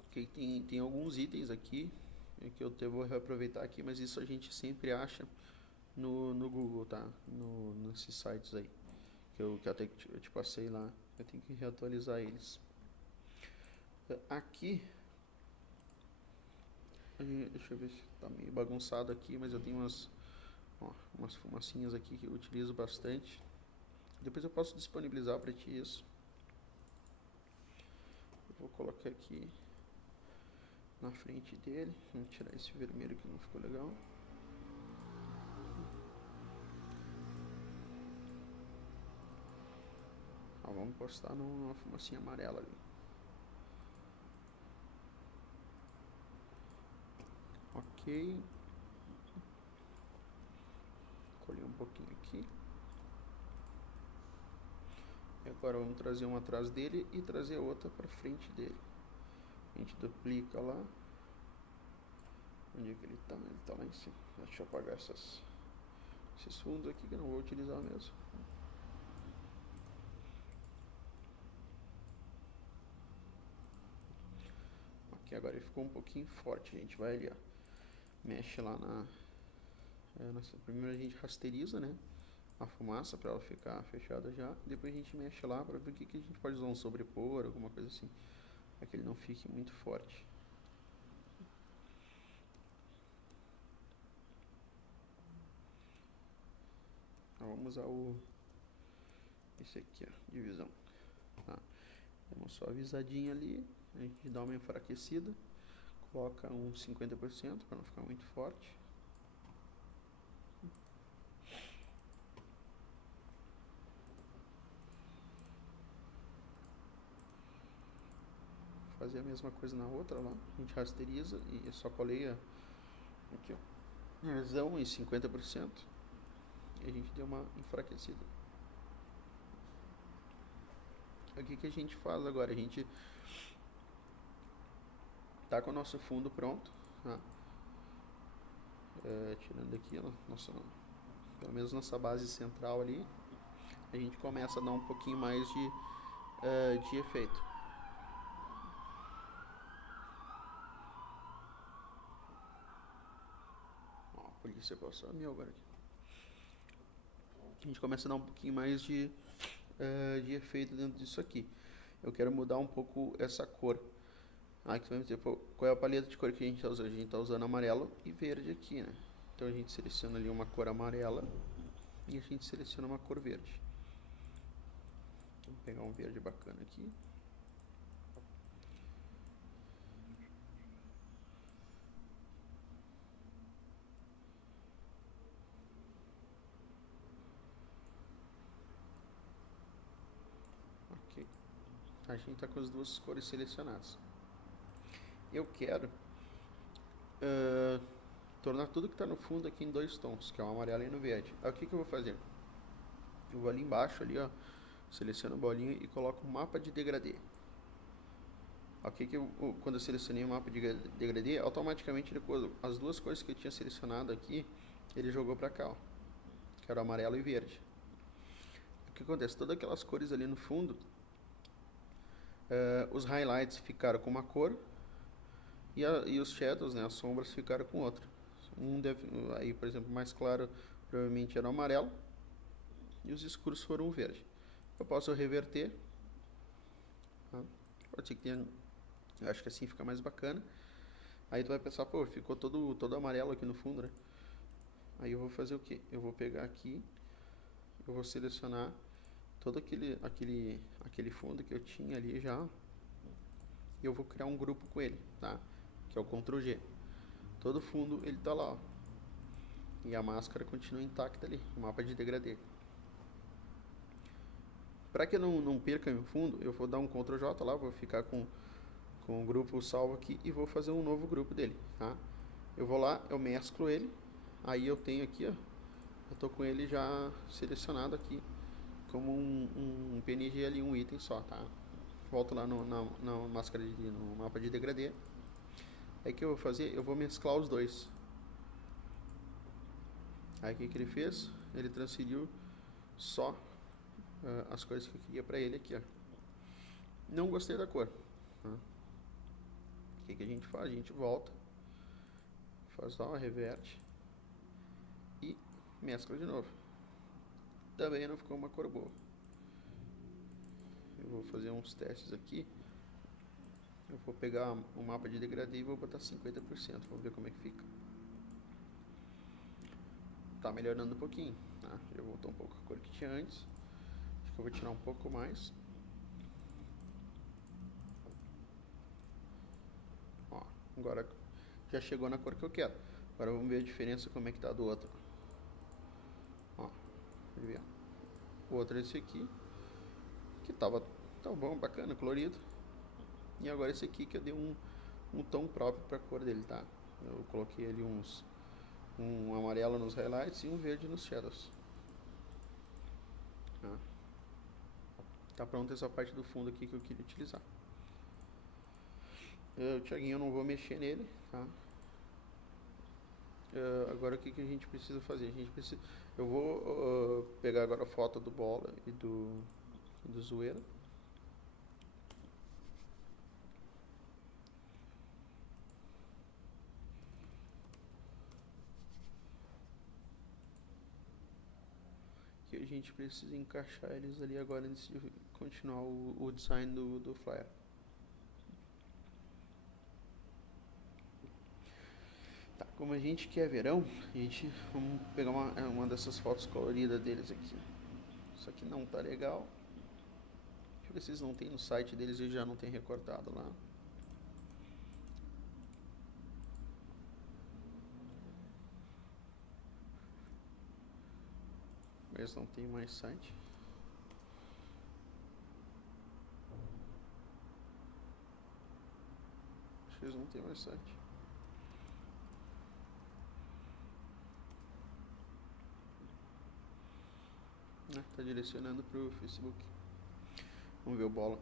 Ok, tem alguns itens aqui que eu vou reaproveitar aqui, mas isso a gente sempre acha no Google, tá? Nesses sites aí que eu até te passei lá. Eu tenho que reatualizar eles. Aqui, deixa eu ver se tá meio bagunçado aqui, mas eu tenho umas fumacinhas aqui que eu utilizo bastante. Depois eu posso disponibilizar para ti isso. Eu vou colocar aqui na frente dele. Vamos tirar esse vermelho que não ficou legal. Vamos postar numa fumacinha amarela ali. Ok. Colher um pouquinho aqui. E agora vamos trazer uma atrás dele e trazer outra para frente dele. A gente duplica lá. Onde é que ele tá? Ele tá lá em cima. Deixa eu apagar essas esses fundos aqui que eu não vou utilizar mesmo. Aqui agora ele ficou um pouquinho forte, a gente vai ali, ó, mexe lá na... primeiro a gente rasteriza, né, a fumaça para ela ficar fechada já, depois a gente mexe lá para ver o que a gente pode usar, um sobrepor, alguma coisa assim, para que ele não fique muito forte. Então, vamos usar esse aqui, ó, divisão. Tá. Dá uma suavizadinha ali, a gente dá uma enfraquecida, coloca uns 50% para não ficar muito forte. Fazer a mesma coisa na outra lá, a gente rasteriza e só coleia aqui, ó, divisão em 50% e a gente deu uma enfraquecida. O que a gente faz agora? A gente tá com o nosso fundo pronto, tá? Tirando aqui pelo menos nossa base central ali, a gente começa a dar um pouquinho mais de efeito. Ó, a polícia passou a mil agora aqui. A gente começa a dar um pouquinho mais de efeito dentro disso aqui. Eu quero mudar um pouco essa cor. Aqui você vai me dizer, pô, qual é a paleta de cor que a gente está usando? A gente está usando amarelo e verde aqui, né? Então a gente seleciona ali uma cor amarela e a gente seleciona uma cor verde. Vou pegar um verde bacana aqui. Ok. A gente está com as duas cores selecionadas. Eu quero tornar tudo que está no fundo aqui em 2 tons, que é o amarelo e no verde. Aí o que eu vou fazer? Eu vou ali embaixo, ali, ó, seleciono a bolinha e coloco um mapa de degradê. Quando eu selecionei o mapa de degradê, automaticamente as duas cores que eu tinha selecionado aqui, ele jogou para cá, ó, que era o amarelo e verde. O que acontece? Todas aquelas cores ali no fundo, os highlights ficaram com uma cor e os shadows, né, as sombras, ficaram com outra. Aí, por exemplo, mais claro provavelmente era o amarelo e os escuros foram o verde. Eu posso reverter, tá? Pode ser que tenha, eu acho que assim fica mais bacana. Aí tu vai pensar, pô, ficou todo amarelo aqui no fundo, né? Aí eu vou fazer o que? Eu vou pegar aqui, eu vou selecionar todo aquele fundo que eu tinha ali já, e eu vou criar um grupo com ele, tá? Que é o Ctrl G. Todo fundo ele tá lá, ó. E a máscara continua intacta ali, o mapa de degradê. Para que eu não perca o fundo, eu vou dar um Ctrl J lá, vou ficar com o grupo salvo aqui e vou fazer um novo grupo dele, tá? Eu vou lá, eu mesclo ele, aí eu tenho aqui, ó, eu tô com ele já selecionado aqui como um PNG ali, um item só, tá? Volto lá na máscara no mapa de degradê. Aí o que eu vou fazer? Eu vou mesclar os dois. Aí o que ele fez? Ele transferiu só as cores que eu queria pra ele aqui, ó. Não gostei da cor, tá? O que a gente faz? A gente volta, faz lá, reverte e mescla de novo. Também não ficou uma cor boa. Eu vou fazer uns testes aqui. Eu vou pegar o mapa de degradê e vou botar 50%. Vamos ver como é que fica. Tá melhorando um pouquinho, tá? Já voltou um pouco a cor que tinha antes. Acho que eu vou tirar um pouco mais. Ó, agora já chegou na cor que eu quero. Agora vamos ver a diferença, como é que tá do outro. Ó, pode ver. O outro é esse aqui, que tava tão bom, bacana, colorido. E agora esse aqui que eu dei um tom próprio pra cor dele, tá? Eu coloquei ali um amarelo nos highlights e um verde nos shadows. Tá pronta essa parte do fundo aqui que eu queria utilizar. O Thiaguinho, eu não vou mexer nele, tá? Agora o que a gente precisa fazer? A gente precisa... Eu vou pegar agora a foto do Bola e do Zoeira. Que a gente precisa encaixar eles ali agora antes de continuar o design do flyer. Tá, como a gente quer verão, vamos pegar uma dessas fotos coloridas deles aqui. Isso aqui não tá legal. Deixa eu ver se eles não tem no site deles e já não tem recortado lá. Eles não tem mais site. Acho que eles não tem mais site. Tá direcionando pro Facebook. Vamos ver o Bola.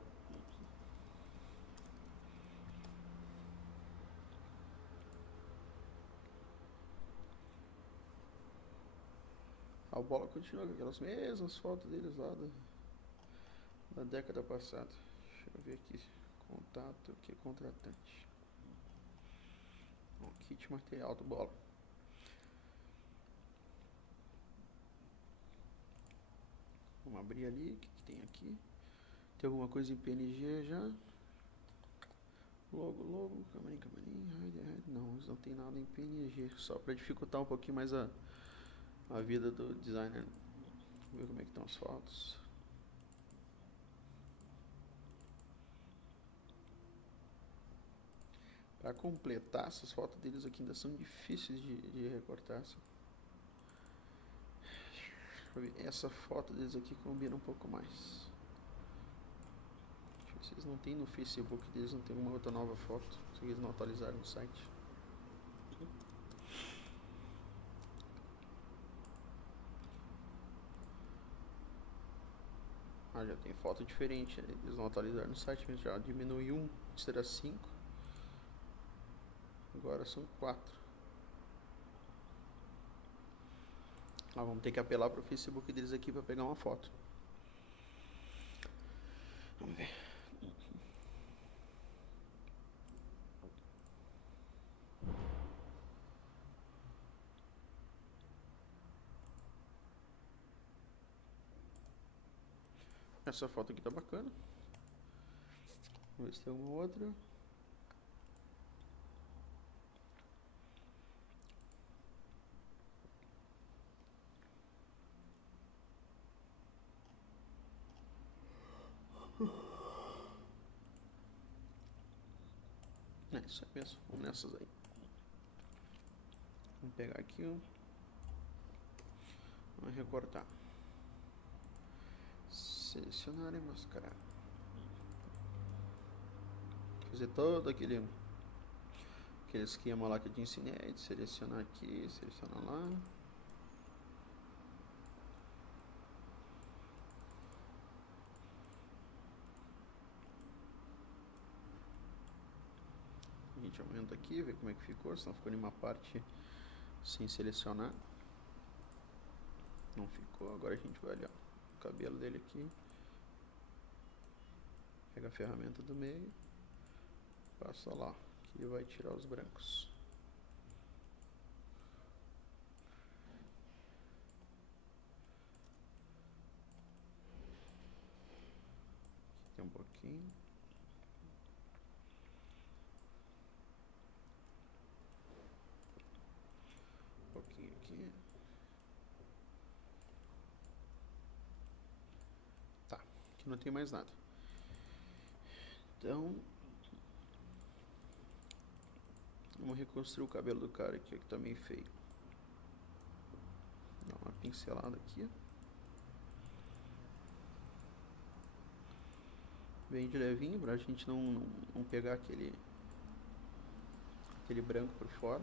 O Bola continua com aquelas mesmas fotos deles lá da década passada. Deixa eu ver aqui. Contato, aqui, contratante. Kit material do Bola. Vamos abrir ali. O que tem aqui? Tem alguma coisa em PNG já? Logo, camarim. Não, eles não tem nada em PNG. Só para dificultar um pouquinho mais a vida do designer. Vamos ver como é que estão as fotos. Para completar, essas fotos deles aqui ainda são difíceis de recortar. Assim. Deixa eu ver. Essa foto deles aqui combina um pouco mais. Deixa eu ver se eles não tem no Facebook deles, não tem uma outra nova foto. Se eles não atualizaram no site. Já tem foto diferente, eles não atualizaram no site, mas já diminuiu um, será 5. Agora são 4. Vamos ter que apelar pro Facebook deles aqui para pegar uma foto. Vamos ver. Essa foto aqui tá bacana. Vamos ver se tem alguma outra. Isso aí mesmo. Vamos nessas aí. Vamos pegar aqui, ó. Vamos recortar. Selecionar e mascarar. Fazer todo aquele esquema lá que eu te ensinei. De selecionar aqui, selecionar lá. A gente aumenta aqui, vê como é que ficou. Senão ficou em uma parte sem selecionar. Não ficou. Agora a gente vai olhar o cabelo dele aqui. Pega a ferramenta do meio. Passa lá. Que vai tirar os brancos. Aqui tem um pouquinho. Um pouquinho aqui. Tá. Aqui não tem mais nada. Então... vamos reconstruir o cabelo do cara aqui, que tá meio feio. Dá uma pincelada aqui. Bem de levinho, pra gente não pegar aquele branco por fora.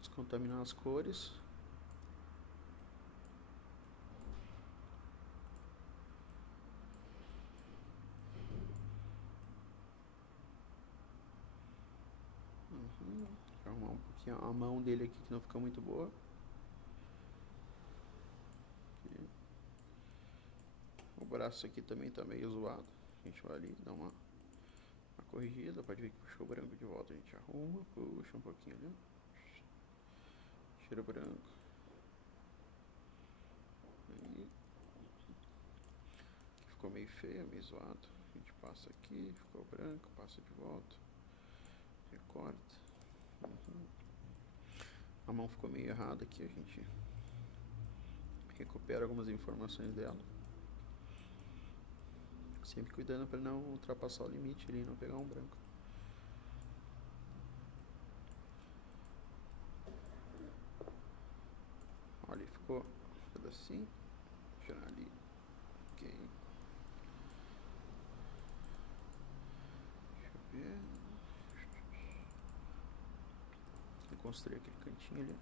Descontaminar as cores. Deixa eu arrumar um pouquinho a mão dele aqui que não fica muito boa. Aqui. O braço aqui também tá meio zoado. A gente vai ali dar uma corrigida. Pode ver que puxou o branco de volta. A gente arruma, puxa um pouquinho ali. Tira o branco. Aí. Ficou meio feio, meio zoado. A gente passa aqui, ficou branco, passa de volta. Recorta. A mão ficou meio errada aqui, a gente recupera algumas informações dela. Sempre cuidando para não ultrapassar o limite ali, não pegar um branco. Olha, ficou um pedacinho. Tirar ali. Ok. Deixa eu ver. Reconstruir aquele cantinho ali.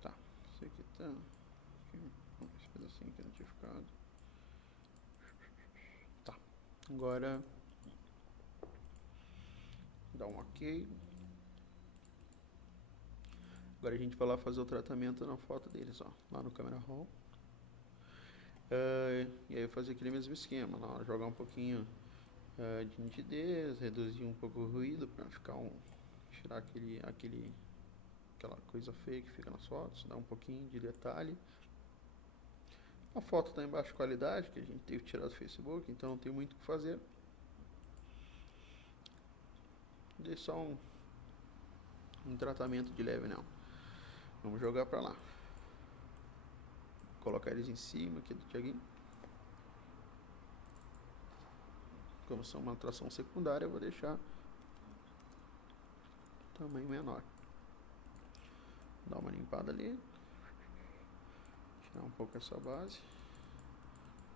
Tá, isso aqui tá. Aqui, esse pedacinho aqui não tinha ficado. Tá, agora dá um ok. Agora a gente vai lá fazer o tratamento na foto deles, ó, lá no Camera Raw. E aí fazer aquele mesmo esquema, lá, jogar um pouquinho de nitidez, reduzir um pouco o ruído para ficar tirar aquela coisa feia que fica nas fotos, dar um pouquinho de detalhe. A foto está em baixa qualidade, que a gente teve que tirar do Facebook, então não tem muito o que fazer. Dei só um tratamento de leve não. Vamos jogar para lá. Colocar eles em cima aqui do Thiaguinho. Como são uma atração secundária, eu vou deixar tamanho menor. Dá uma limpada ali. Tirar um pouco essa base.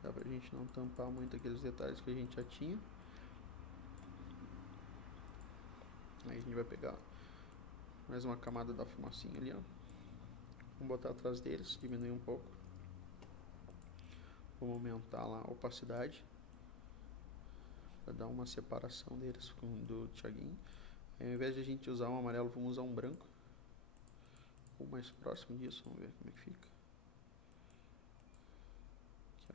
Dá pra gente não tampar muito aqueles detalhes que a gente já tinha. Aí a gente vai pegar mais uma camada da fumacinha ali, ó. Vamos botar atrás deles, diminuir um pouco. Vamos aumentar lá a opacidade para dar uma separação deles do Thiaguinho. Aí, ao invés de a gente usar um amarelo, vamos usar um branco. Ou mais próximo disso, vamos ver como é que fica. Aqui,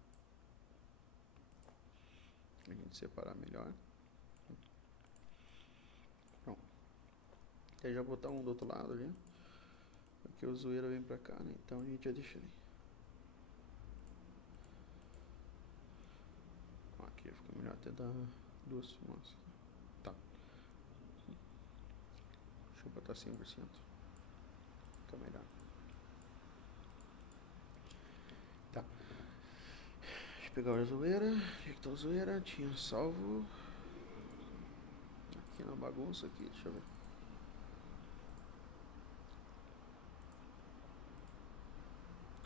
ó. A gente separar melhor. Pronto. Aí já botar um do outro lado ali. Porque o zoeira vem pra cá, né? Então a gente já deixa ali. Aqui fica melhor até dar duas fumaças. Tá. Deixa eu botar 100%. Fica melhor. Tá. Deixa eu pegar a zoeira. Onde é que tá a zoeira? Tinha salvo. Aqui na bagunça aqui, deixa eu ver.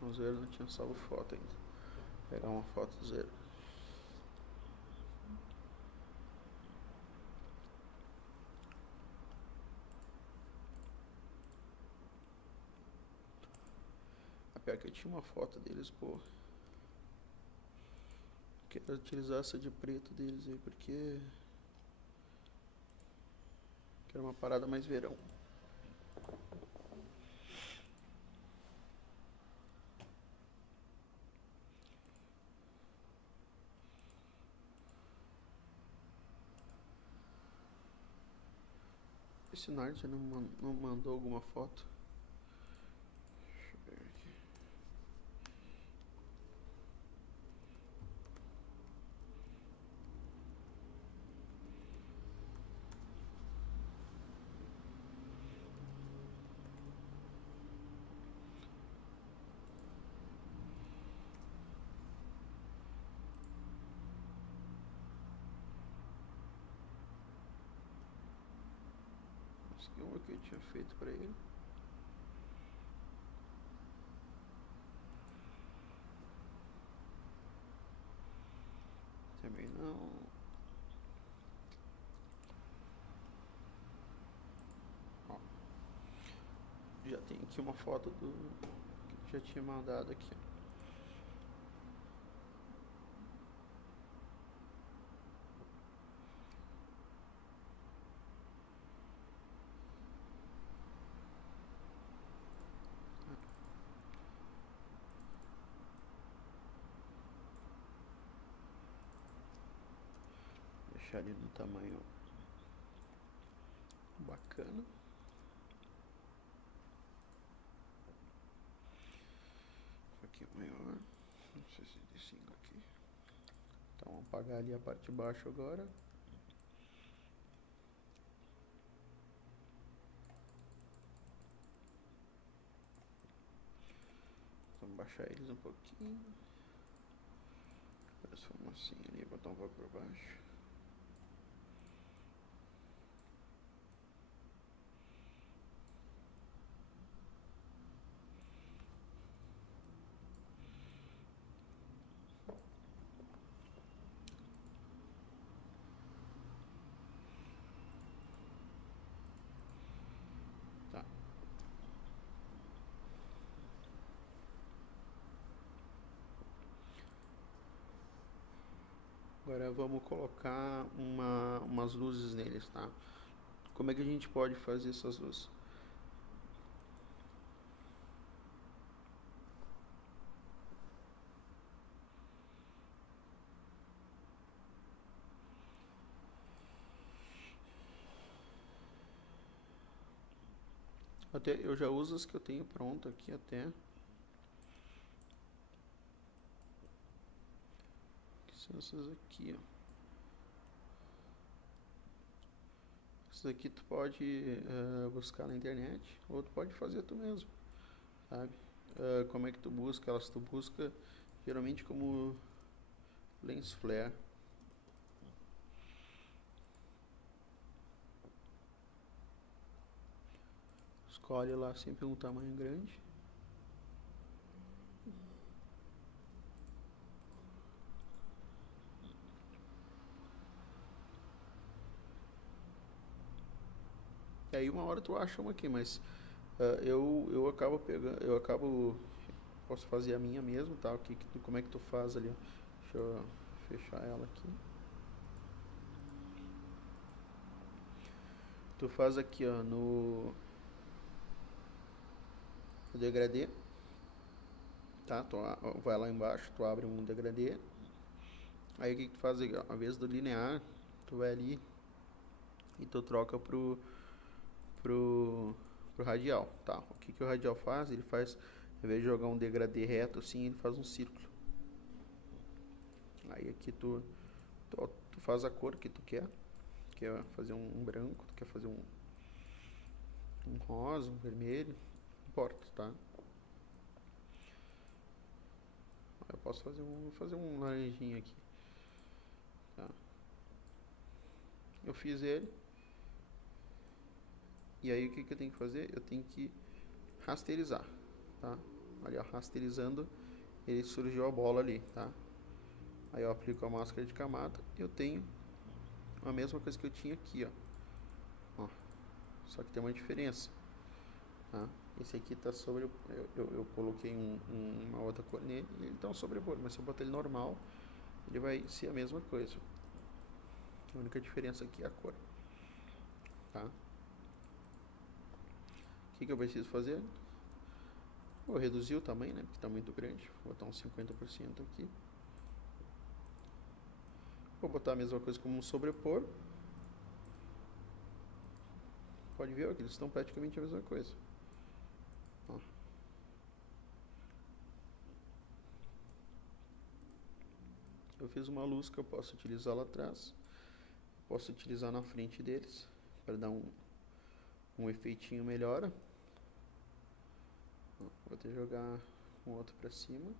A zoeira não tinha salvo foto ainda. Vou pegar uma foto do zoeira. Pior que eu tinha uma foto deles, pô. Quero utilizar essa de preto deles aí, porque quero uma parada mais verão. Esse Nard não mandou alguma foto? Deixa eu ver aqui. Esse aqui é uma que eu tinha feito pra ele. Também não. Ó. Já tem aqui uma foto do que eu já tinha mandado aqui. Deixar ele no tamanho bacana. Aqui é maior. Não sei se de 5 aqui. Então vamos apagar ali a parte de baixo agora. Vamos baixar eles um pouquinho. Essa fumacinha ali, botar um pouco para baixo. Tá. Agora vamos colocar umas luzes neles, tá? Como é que a gente pode fazer essas luzes? Até eu já uso as que eu tenho pronto aqui até. Que são essas aqui, ó. Essas aqui tu pode buscar na internet, ou tu pode fazer tu mesmo, sabe? Como é que tu busca elas? Tu busca geralmente como lens flare. Escolhe lá sempre um tamanho grande. E aí uma hora tu acha uma aqui, mas eu acabo pegando, posso fazer a minha mesmo, tá? Como é que tu faz ali? Deixa eu fechar ela aqui. Tu faz aqui, ó, no degradê, tá? Tu vai lá embaixo, tu abre um degradê. Aí o que tu faz aqui, ó? Ao invés do linear, tu vai ali e tu troca pro radial, tá? O que o radial faz? Ele faz, ao invés de jogar um degradê reto assim, ele faz um círculo. Aí aqui tu faz a cor que tu quer fazer um branco, tu quer fazer um rosa, um vermelho, não importa, tá? Eu posso fazer um laranjinho aqui, tá? Eu fiz ele. E aí o que eu tenho que fazer? Eu tenho que rasterizar, tá? Ali, ó, rasterizando, ele surgiu a bola ali, tá? Aí eu aplico a máscara de camada e eu tenho a mesma coisa que eu tinha aqui, ó. Só que tem uma diferença, tá? Esse aqui tá sobre, eu coloquei uma outra cor nele e ele tá um sobrepor, mas se eu botar ele normal, ele vai ser a mesma coisa. A única diferença aqui é a cor, tá? O que eu preciso fazer? Vou reduzir o tamanho, né? Porque está muito grande. Vou botar uns 50% aqui. Vou botar a mesma coisa como um sobrepor. Pode ver, ó, que eles estão praticamente a mesma coisa. Ó. Eu fiz uma luz que eu posso utilizar lá atrás. Posso utilizar na frente deles para dar um efeitinho melhor. Vou até jogar um outro para cima.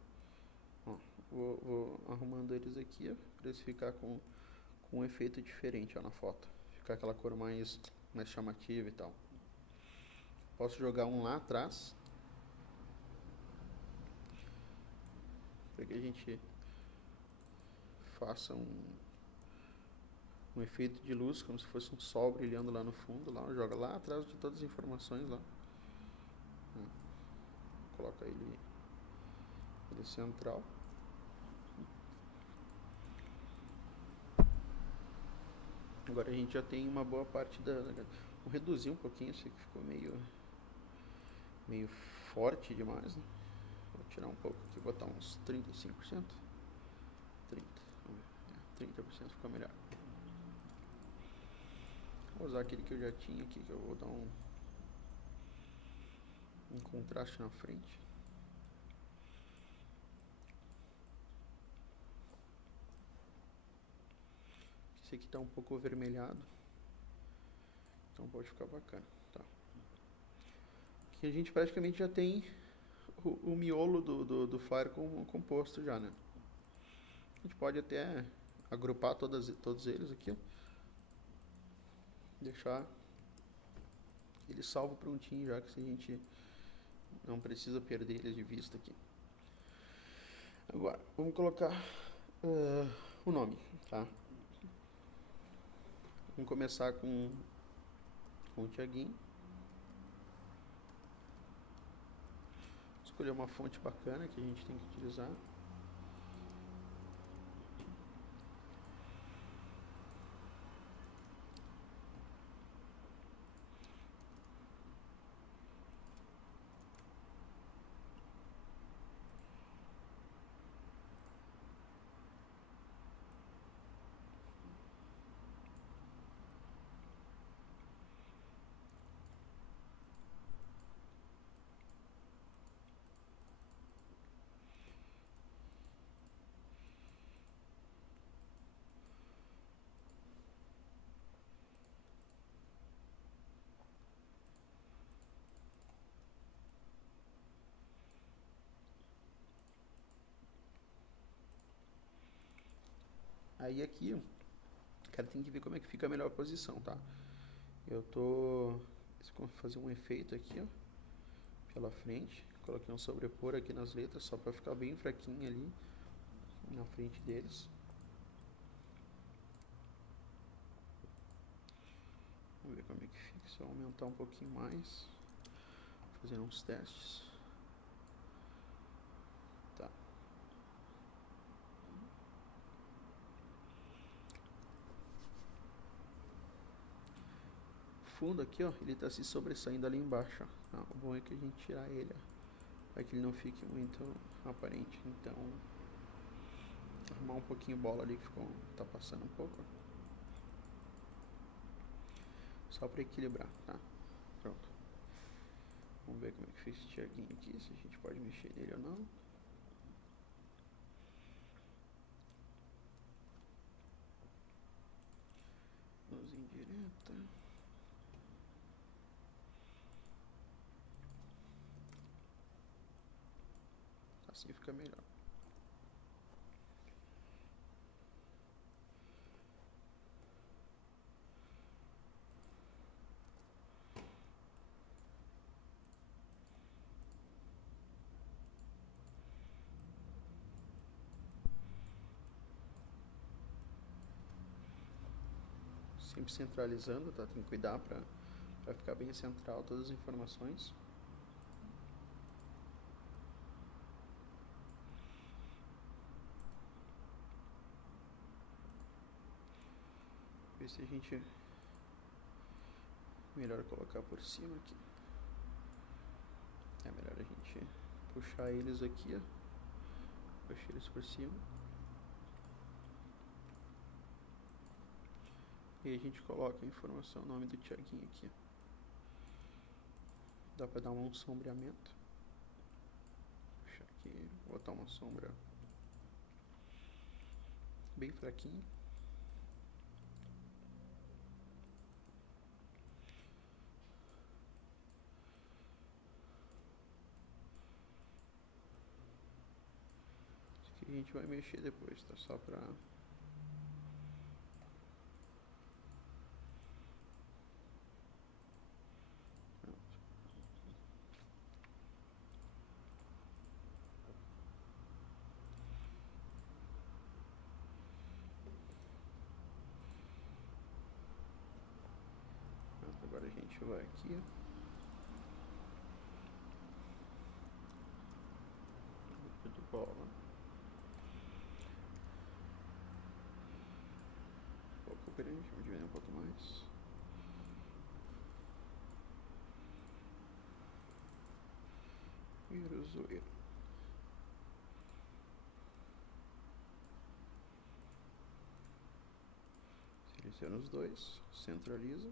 Ó, vou arrumando eles aqui, ó, para eles ficar com um efeito diferente, ó, na foto. Ficar aquela cor mais chamativa e tal. Posso jogar um lá atrás, para que a gente faça um efeito de luz, como se fosse um sol brilhando lá no fundo. Lá, joga lá atrás de todas as informações lá. colocar ele central. Agora a gente já tem uma boa parte vou reduzir um pouquinho, isso aqui ficou meio forte demais, né? Vou tirar um pouco aqui, botar uns 35%. 30%, vamos ver. 30% ficou melhor. Vou usar aquele que eu já tinha aqui, que eu vou dar um contraste na frente. Esse aqui tá um pouco avermelhado, então pode ficar bacana, tá? Aqui a gente praticamente já tem o miolo do Fire composto já, né? A gente pode até agrupar todos eles aqui, ó. Deixar ele salvo prontinho já, que a gente não precisa perder eles de vista aqui. Agora, vamos colocar o nome, tá? Vamos começar com o Thiaguinho. Escolher uma fonte bacana que a gente tem que utilizar. Aí aqui, o cara tem que ver como é que fica a melhor posição, tá? Eu vou fazer um efeito aqui, ó, pela frente. Coloquei um sobrepor aqui nas letras, só pra ficar bem fraquinho ali na frente deles. Vamos ver como é que fica. Só aumentar um pouquinho mais. Fazer uns testes. Tá. O fundo aqui, ó, ele tá se sobressaindo ali embaixo, ó. O bom é que a gente tirar ele, ó, para que ele não fique muito aparente. Então, arrumar um pouquinho bola ali que tá passando um pouco, ó. Só para equilibrar, tá? Pronto. Vamos ver como é que fez esse Thiaguinho aqui, se a gente pode mexer nele ou não. Luz indireta. Assim fica melhor. Sempre centralizando, tá? Tem que cuidar para ficar bem central todas as informações. Ver se a gente melhor colocar por cima aqui. É melhor a gente puxar eles aqui, ó. Puxar eles por cima. E a gente coloca a informação, o nome do Thiaguinho aqui. Dá pra dar um sombreamento. Puxar aqui, botar uma sombra bem fraquinha. Isso aqui a gente vai mexer depois, tá? Só pra... Agora a gente vai aqui. grande, vamos diminuir um pouco mais. Zoeiro. Seleciona os dois, centraliza.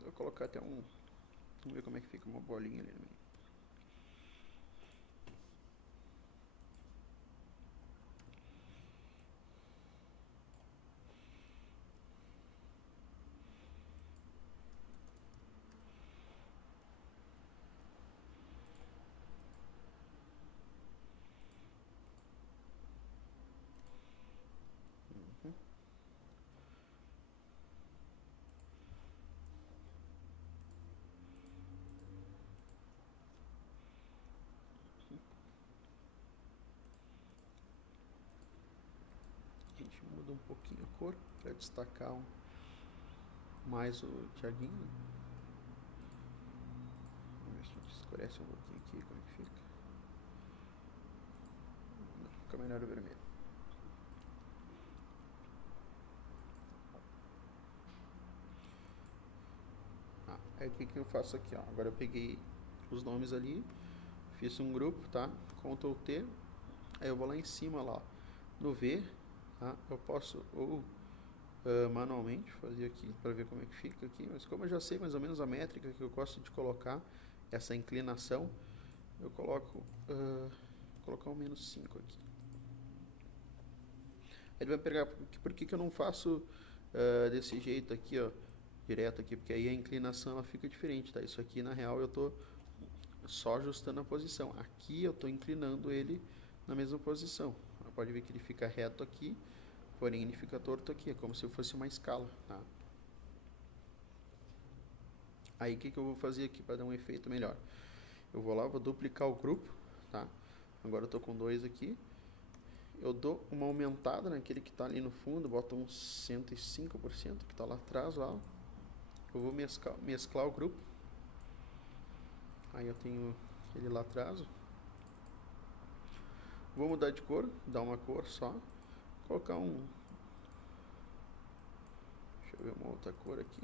Vou colocar até um. Vamos ver como é que fica uma bolinha ali no meio. A gente muda um pouquinho a cor para destacar mais o Thiaguinho. Vamos ver se a gente escurece um pouquinho aqui, como é que fica. Não, fica melhor o vermelho. Aí o que eu faço aqui, ó? Agora eu peguei os nomes ali, fiz um grupo, tá? Ctrl T. Aí eu vou lá em cima lá, ó, no V, tá? Eu posso ou manualmente fazer aqui para ver como é que fica aqui, mas como eu já sei mais ou menos a métrica que eu gosto de colocar, essa inclinação, eu coloco colocar um -5 aqui. Ele vai pegar, por que eu não faço desse jeito aqui, ó, direto aqui, porque aí a inclinação ela fica diferente, tá? Isso aqui na real eu tô só ajustando a posição. Aqui eu tô inclinando ele na mesma posição. Pode ver que ele fica reto aqui, porém ele fica torto aqui, é como se fosse uma escala, tá? Aí o que eu vou fazer aqui para dar um efeito melhor? Eu vou lá, vou duplicar o grupo, tá? Agora eu tô com 2 aqui. Eu dou uma aumentada naquele que está ali no fundo, boto uns 105% que está lá atrás, lá. Eu vou mesclar o grupo. Aí eu tenho ele lá atrás. Vou mudar de cor, dar uma cor só. Colocar um... Deixa eu ver uma outra cor aqui.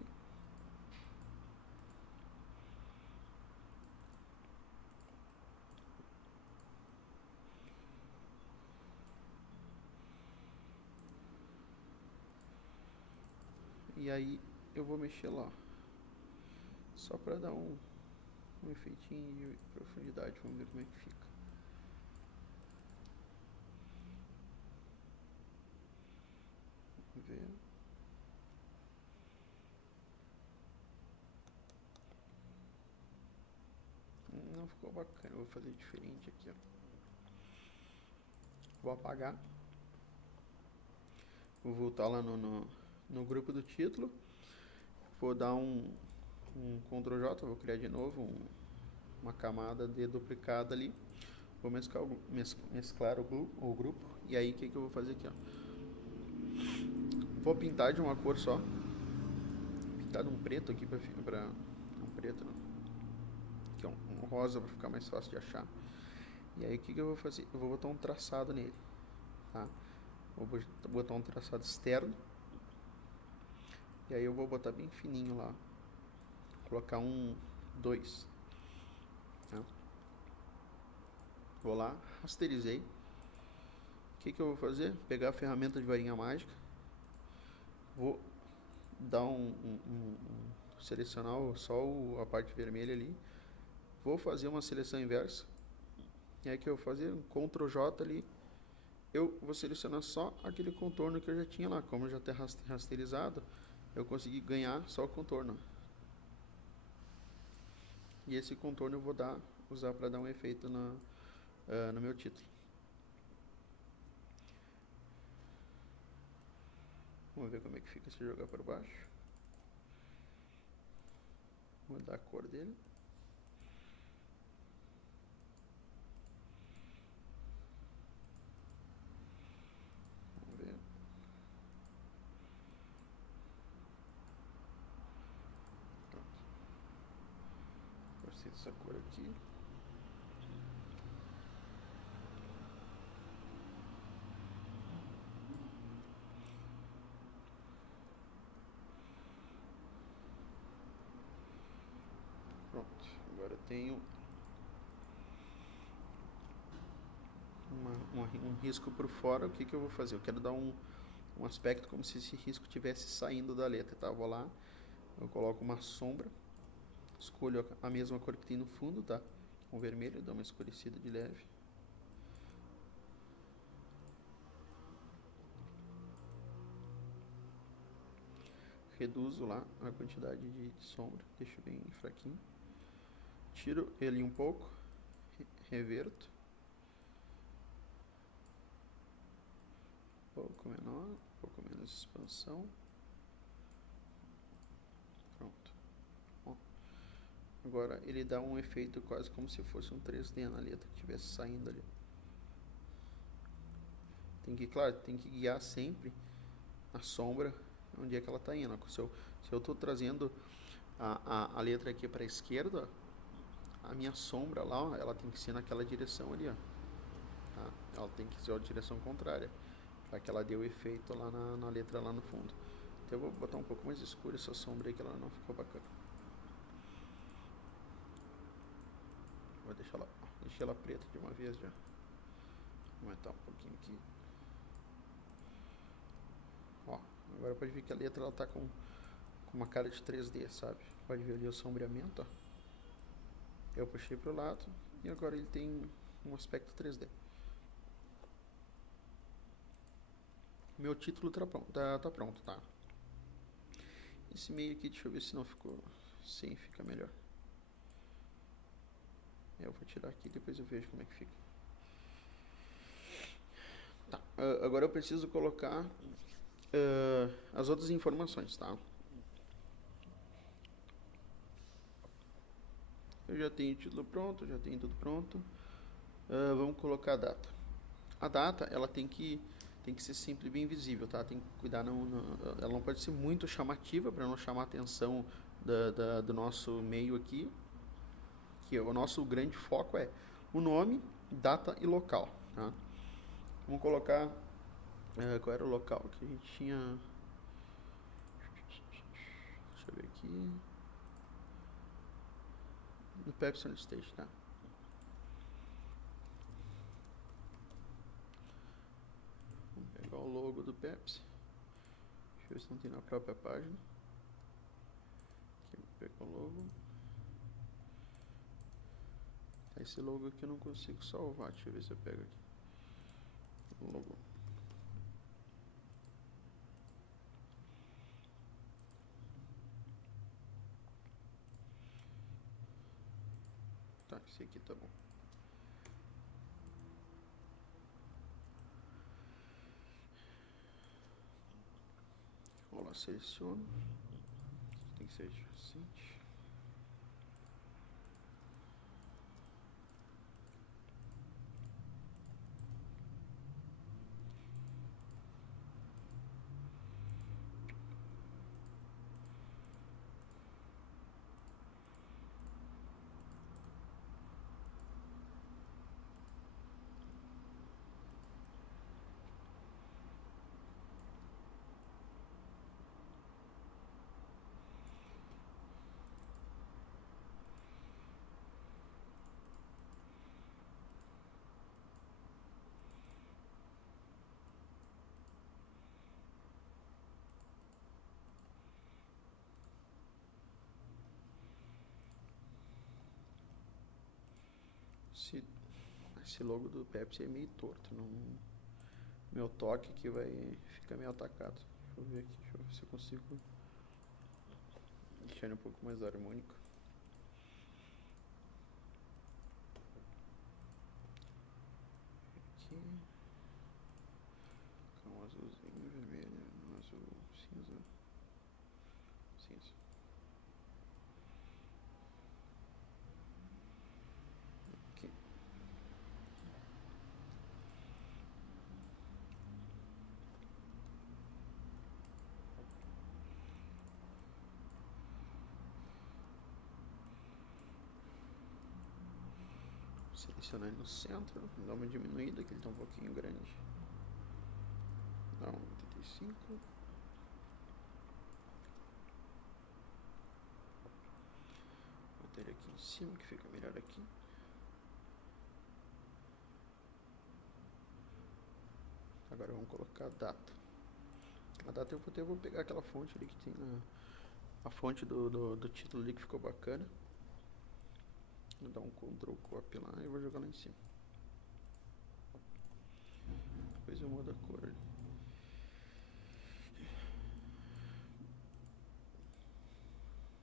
E aí eu vou mexer lá. Só para dar um efeitinho de profundidade. Vamos ver como é que fica. Vamos ver. Não ficou bacana. Eu vou fazer diferente aqui, ó. Vou apagar. Vou voltar lá no grupo do título. Vou dar um Ctrl J, vou criar de novo uma camada de duplicada ali. Vou mesclar o grupo. E aí o que eu vou fazer aqui, ó? Vou pintar de uma cor só. Pintar de um preto aqui para um preto, não. Aqui, ó, um rosa para ficar mais fácil de achar. E aí o que eu vou fazer? Eu vou botar um traçado nele, tá? Vou botar um traçado externo. E aí eu vou botar bem fininho lá. Colocar 2. Tá? Vou lá, rasterizei. O que eu vou fazer? Pegar a ferramenta de varinha mágica. Vou dar selecionar só a parte vermelha ali. Vou fazer uma seleção inversa. E aí que eu vou fazer um Ctrl J ali. Eu vou selecionar só aquele contorno que eu já tinha lá. Como eu já tenho rasterizado, eu consegui ganhar só o contorno. E esse contorno eu vou usar para dar um efeito no meu título. Vamos ver como é que fica se jogar para baixo. Vou mudar a cor dele. Vamos ver. Pronto. Gostei dessa cor aqui. eu tenho um risco por fora. O que eu vou fazer? Eu quero dar um aspecto como se esse risco estivesse saindo da letra, tá? Eu vou lá, eu coloco uma sombra, escolho a mesma cor que tem no fundo, tá? Com vermelho, dou uma escurecida de leve. Reduzo lá a quantidade de sombra, deixo bem fraquinho. Tiro ele um pouco, reverto. Um pouco menor, um pouco menos expansão. Pronto. Ó. Agora ele dá um efeito quase como se fosse um 3D na letra que estivesse saindo ali. Claro, tem que guiar sempre a sombra onde é que ela está indo. Se eu estou trazendo a letra aqui para a esquerda, a minha sombra lá, ó, ela tem que ser naquela direção ali, ó. Tá? Ela tem que ser a direção contrária, para que ela dê o efeito lá na letra lá no fundo. Então eu vou botar um pouco mais escura essa sombra aí, que ela não ficou bacana. Vou deixar ela preta de uma vez já. Vou aumentar um pouquinho aqui. Ó, agora pode ver que a letra ela tá com uma cara de 3D, sabe? Pode ver ali o sombreamento, ó. Eu puxei pro lado e agora ele tem um aspecto 3D. Meu título tá pronto, tá? Esse meio aqui, deixa eu ver se não ficou. Sim, fica melhor. Eu vou tirar aqui, depois eu vejo como é que fica. Tá, agora eu preciso colocar as outras informações, tá? Eu já tenho o título pronto, já tenho tudo pronto. Vamos colocar a data. A data, ela tem que ser sempre bem visível, tá? Tem que cuidar, ela não pode ser muito chamativa para não chamar a atenção do nosso meio aqui. Que o nosso grande foco é o nome, data e local, tá? Vamos colocar qual era o local que a gente tinha. Deixa eu ver aqui. No Pepsi on Stage, tá? Vamos pegar o logo do Pepsi. Deixa eu ver se não tem na própria página. Aqui, vou pegar o logo. Esse logo aqui eu não consigo salvar. Deixa eu ver se eu pego aqui. O logo. Tá, esse aqui tá bom. Vou lá, seleciono. Tem que ser adjacente. Esse logo do Pepsi é meio torto. Não, meu toque aqui vai ficar meio atacado. Deixa eu ver aqui, deixa eu ver se eu consigo deixar ele um pouco mais harmônico. Aqui. Com um azulzinho, vermelho, um azul, cinza. Cinza. Aqui. Selecionar ele no centro, dá uma diminuída, que ele tá um pouquinho grande. Dá um 85. botar ele aqui em cima, que fica melhor aqui. Agora vamos colocar a data. A data eu até vou pegar aquela fonte ali que tem a fonte do título ali que ficou bacana. Vou dar um Ctrl Copy lá e vou jogar lá em cima. Depois eu mudo a cor ali.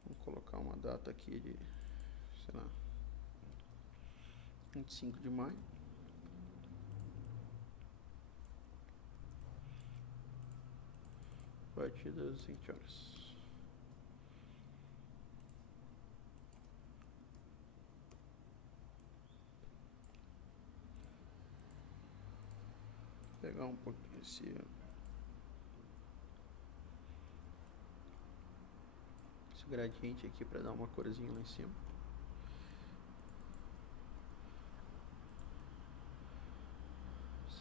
Vou colocar uma data aqui de, sei lá, 25 de maio. A partir das 20 horas. Pegar um pouquinho esse gradiente aqui para dar uma corzinha lá em cima.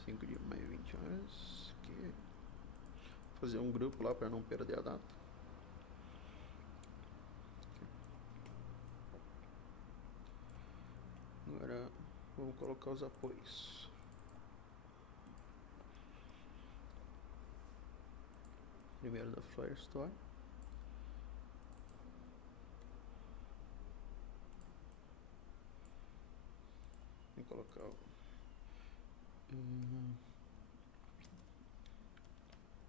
De maio, 20 horas. Aqui. Fazer um grupo lá para não perder a data. Agora vamos colocar os apoios. Primeiro da Flyer Store. Vou colocar o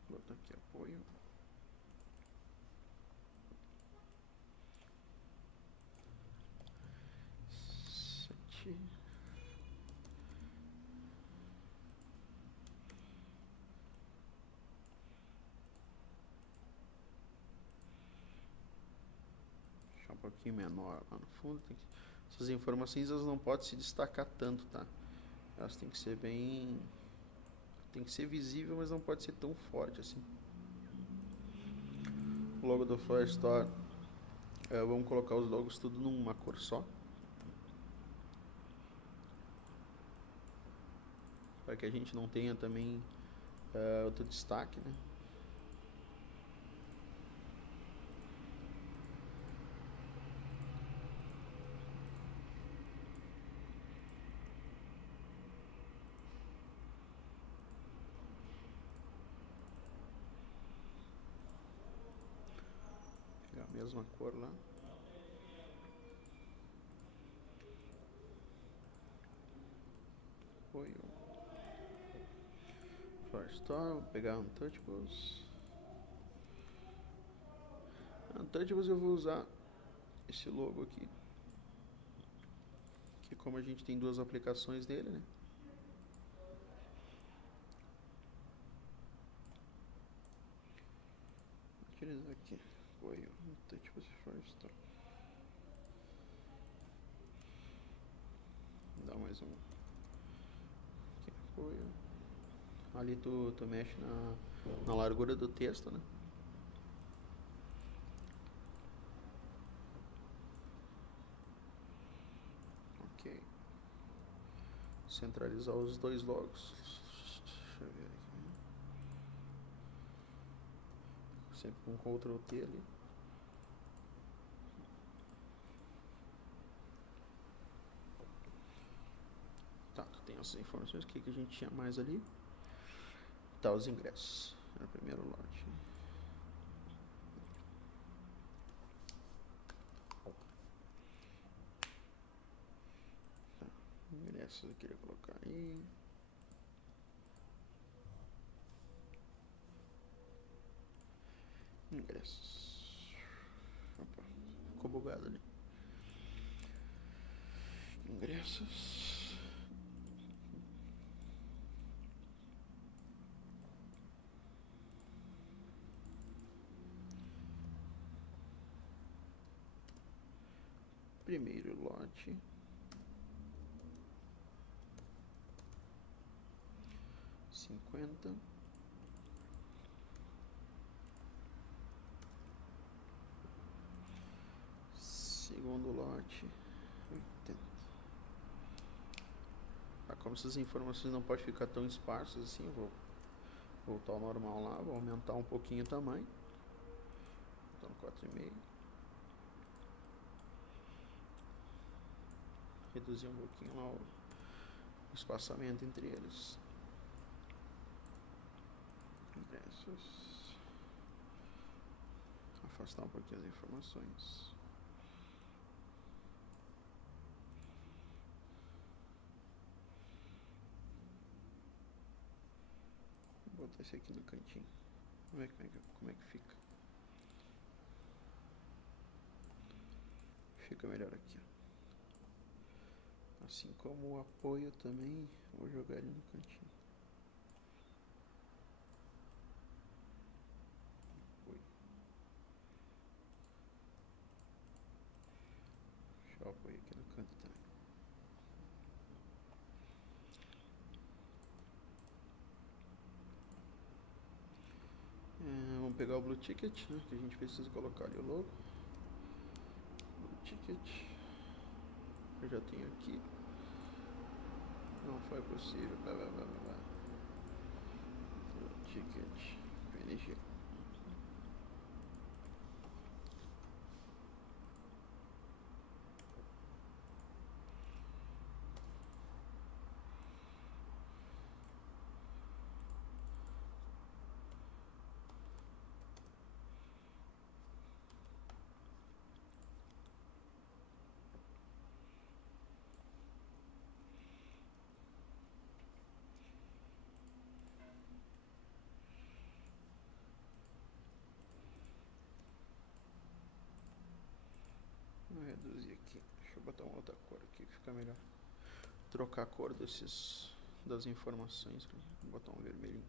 vou botar aqui apoio. Deixar um pouquinho menor lá no fundo. Essas informações elas não podem se destacar tanto, tá? Elas têm que ser bem... Tem que ser visível, mas não pode ser tão forte assim. O logo do Flyer Store. Vamos colocar os logos tudo numa cor só. Para que a gente não tenha também outro destaque, né? Pegar a mesma cor lá. Apoio. Flyer Store, vou pegar Untouchables. Untouchables eu vou usar esse logo aqui. Que como a gente tem duas aplicações dele, né? Vou utilizar aqui. Apoio. Untouchables Flyer Store. Vou dar mais um. Aqui, apoio. Ali tu mexe na largura do texto, né? Ok. Centralizar os dois logos. Deixa eu ver aqui. Sempre com Ctrl T ali. Tá, tu tem essas informações. O que a gente tinha mais ali? Tá, os ingressos. Era o primeiro lote. Tá, ingressos eu queria colocar aí. Ingressos. Opa, ficou bugado ali. Ingressos. Primeiro lote. $50. Segundo lote, 80. Como essas informações não podem ficar tão esparsas assim, eu vou voltar ao normal lá, vou aumentar um pouquinho o tamanho. Então 4,5. reduzir um pouquinho lá o espaçamento entre eles. Ingressos. Afastar um pouquinho as informações. Vou botar esse aqui no cantinho. Vamos ver como é que fica. Fica melhor aqui, ó. Assim como o apoio também, vou jogar ele no cantinho. Apoio. Deixa eu apoio aqui no canto também. Vamos pegar o Blue Ticket, né, que a gente precisa colocar ali o logo. Blue Ticket. Eu já tenho aqui. Não foi possível. Blá, blá, blá, blá. Blue Ticket. PNG. Vou reduzir aqui. Deixa eu botar uma outra cor aqui que fica melhor. Trocar a cor das informações. Vou botar um vermelhinho.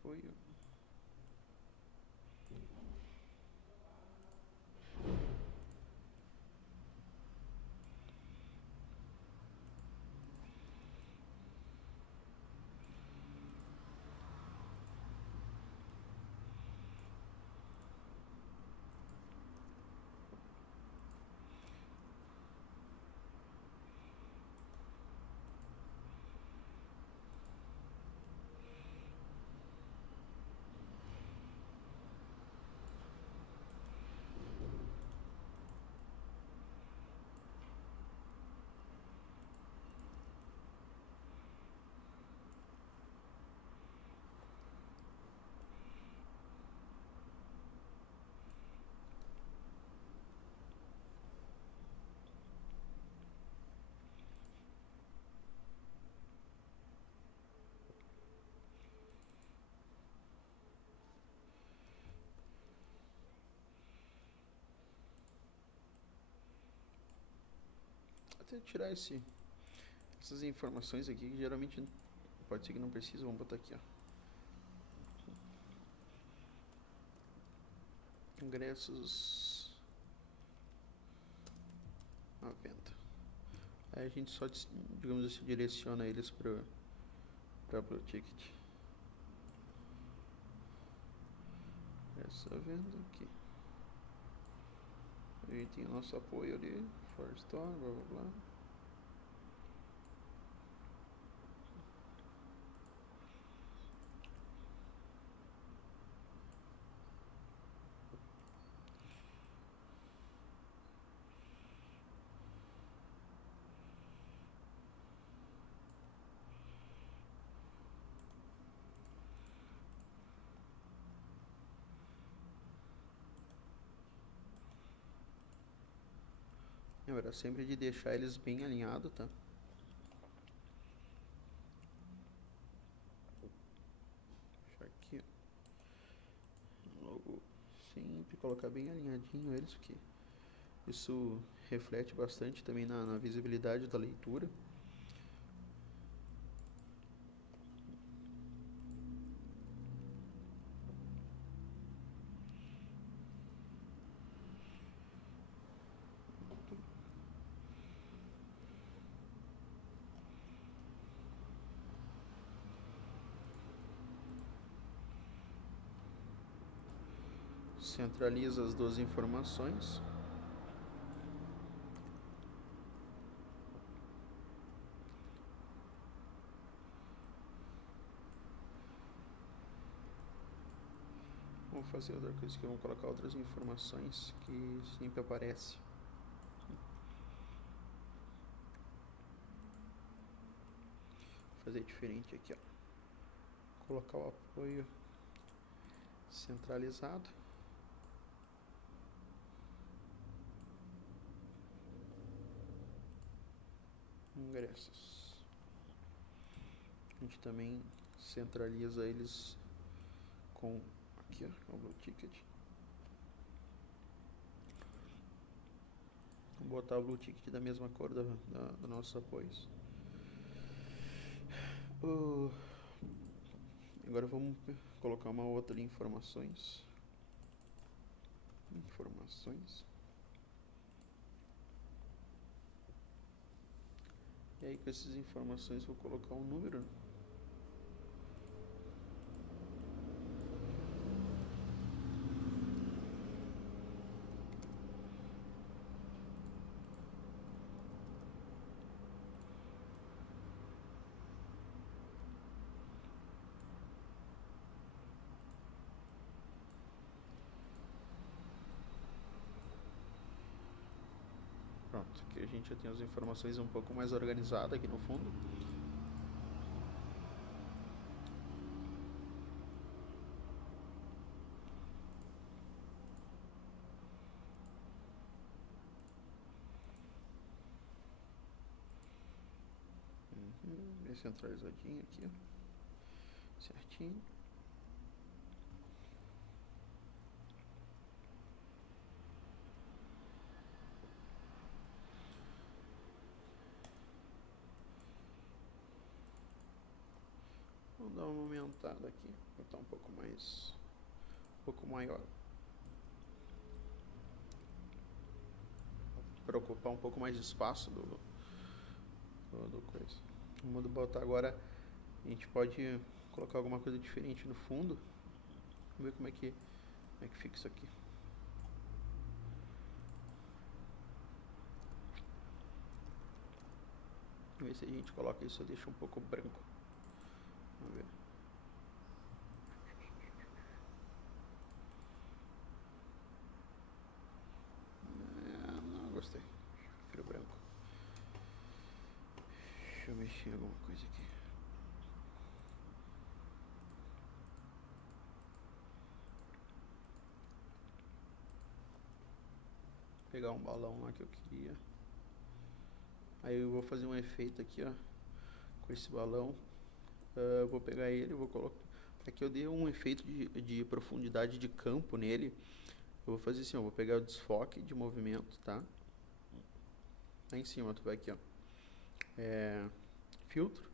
Apoio. Até tirar essas informações aqui que geralmente pode ser que não precisa. Vamos botar aqui, ó. Ingressos à venda. Aí a gente só, digamos assim, direciona eles para Blue Ticket. Essa venda aqui. A gente tem o nosso apoio ali, For Store, blá blá blá. Lembra sempre de deixar eles bem alinhados, tá? Deixar aqui, ó. Logo, sempre colocar bem alinhadinho eles, porque isso reflete bastante também na visibilidade da leitura. Centraliza as duas informações. Vamos fazer outra coisa que vamos colocar outras informações que sempre aparece. fazer diferente aqui, ó. Colocar o apoio centralizado. Ingressos. A gente também centraliza eles com aqui, ó, o Blue Ticket. Vou botar o Blue Ticket da mesma cor dos nossos apoios. Agora vamos colocar uma outra ali, informações. E aí com essas informações vou colocar um número. Pronto, aqui a gente já tem as informações um pouco mais organizadas aqui no fundo. Bem centralizadinho aqui, ó. Certinho. Vamos dar uma aumentada aqui, botar um pouco maior, para ocupar um pouco mais de espaço do coisa. Vamos botar agora, a gente pode colocar alguma coisa diferente no fundo. Vamos ver como é que fica isso aqui. Vamos ver se a gente coloca isso ou deixa um pouco branco. Vamos ver. Não gostei. Prefiro branco. Deixa eu mexer em alguma coisa aqui. Pegar um balão lá que eu queria. Aí eu vou fazer um efeito aqui, ó, com esse balão. Eu vou pegar ele, vou colocar. Para que eu dê um efeito de profundidade de campo nele, eu vou fazer assim, ó, vou pegar o desfoque de movimento, tá? Aí em cima tu vai aqui, ó, filtro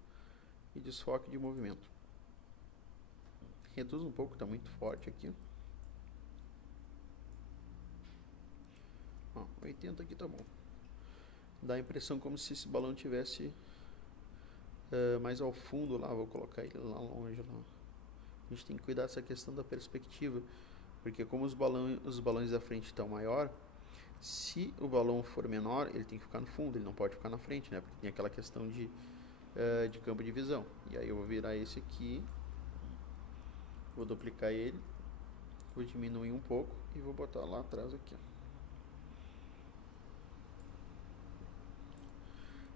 e desfoque de movimento. Reduz um pouco, tá muito forte aqui. Ó, 80 aqui tá bom. Dá a impressão como se esse balão tivesse mais ao fundo lá. Vou colocar ele lá longe lá. A gente tem que cuidar dessa questão da perspectiva, porque como os balões da frente estão maior, se o balão for menor, ele tem que ficar no fundo, ele não pode ficar na frente, né? Porque tem aquela questão de campo de visão. E aí eu vou virar esse aqui, vou duplicar ele, vou diminuir um pouco e vou botar lá atrás aqui, ó.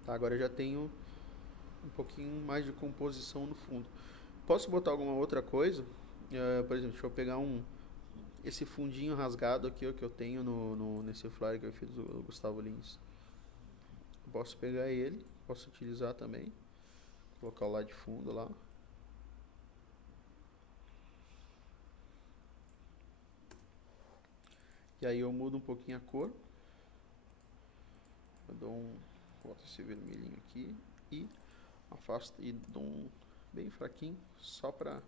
Tá, agora eu já tenho um pouquinho mais de composição no fundo. Posso botar alguma outra coisa? Por exemplo, deixa eu pegar esse fundinho rasgado aqui, ó, que eu tenho nesse flyer que eu fiz do Gustavo Lins. Posso pegar ele, posso utilizar também. Colocar lá de fundo lá. E aí eu mudo um pouquinho a cor. Eu boto esse vermelhinho aqui e afasto e dou um bem fraquinho, só para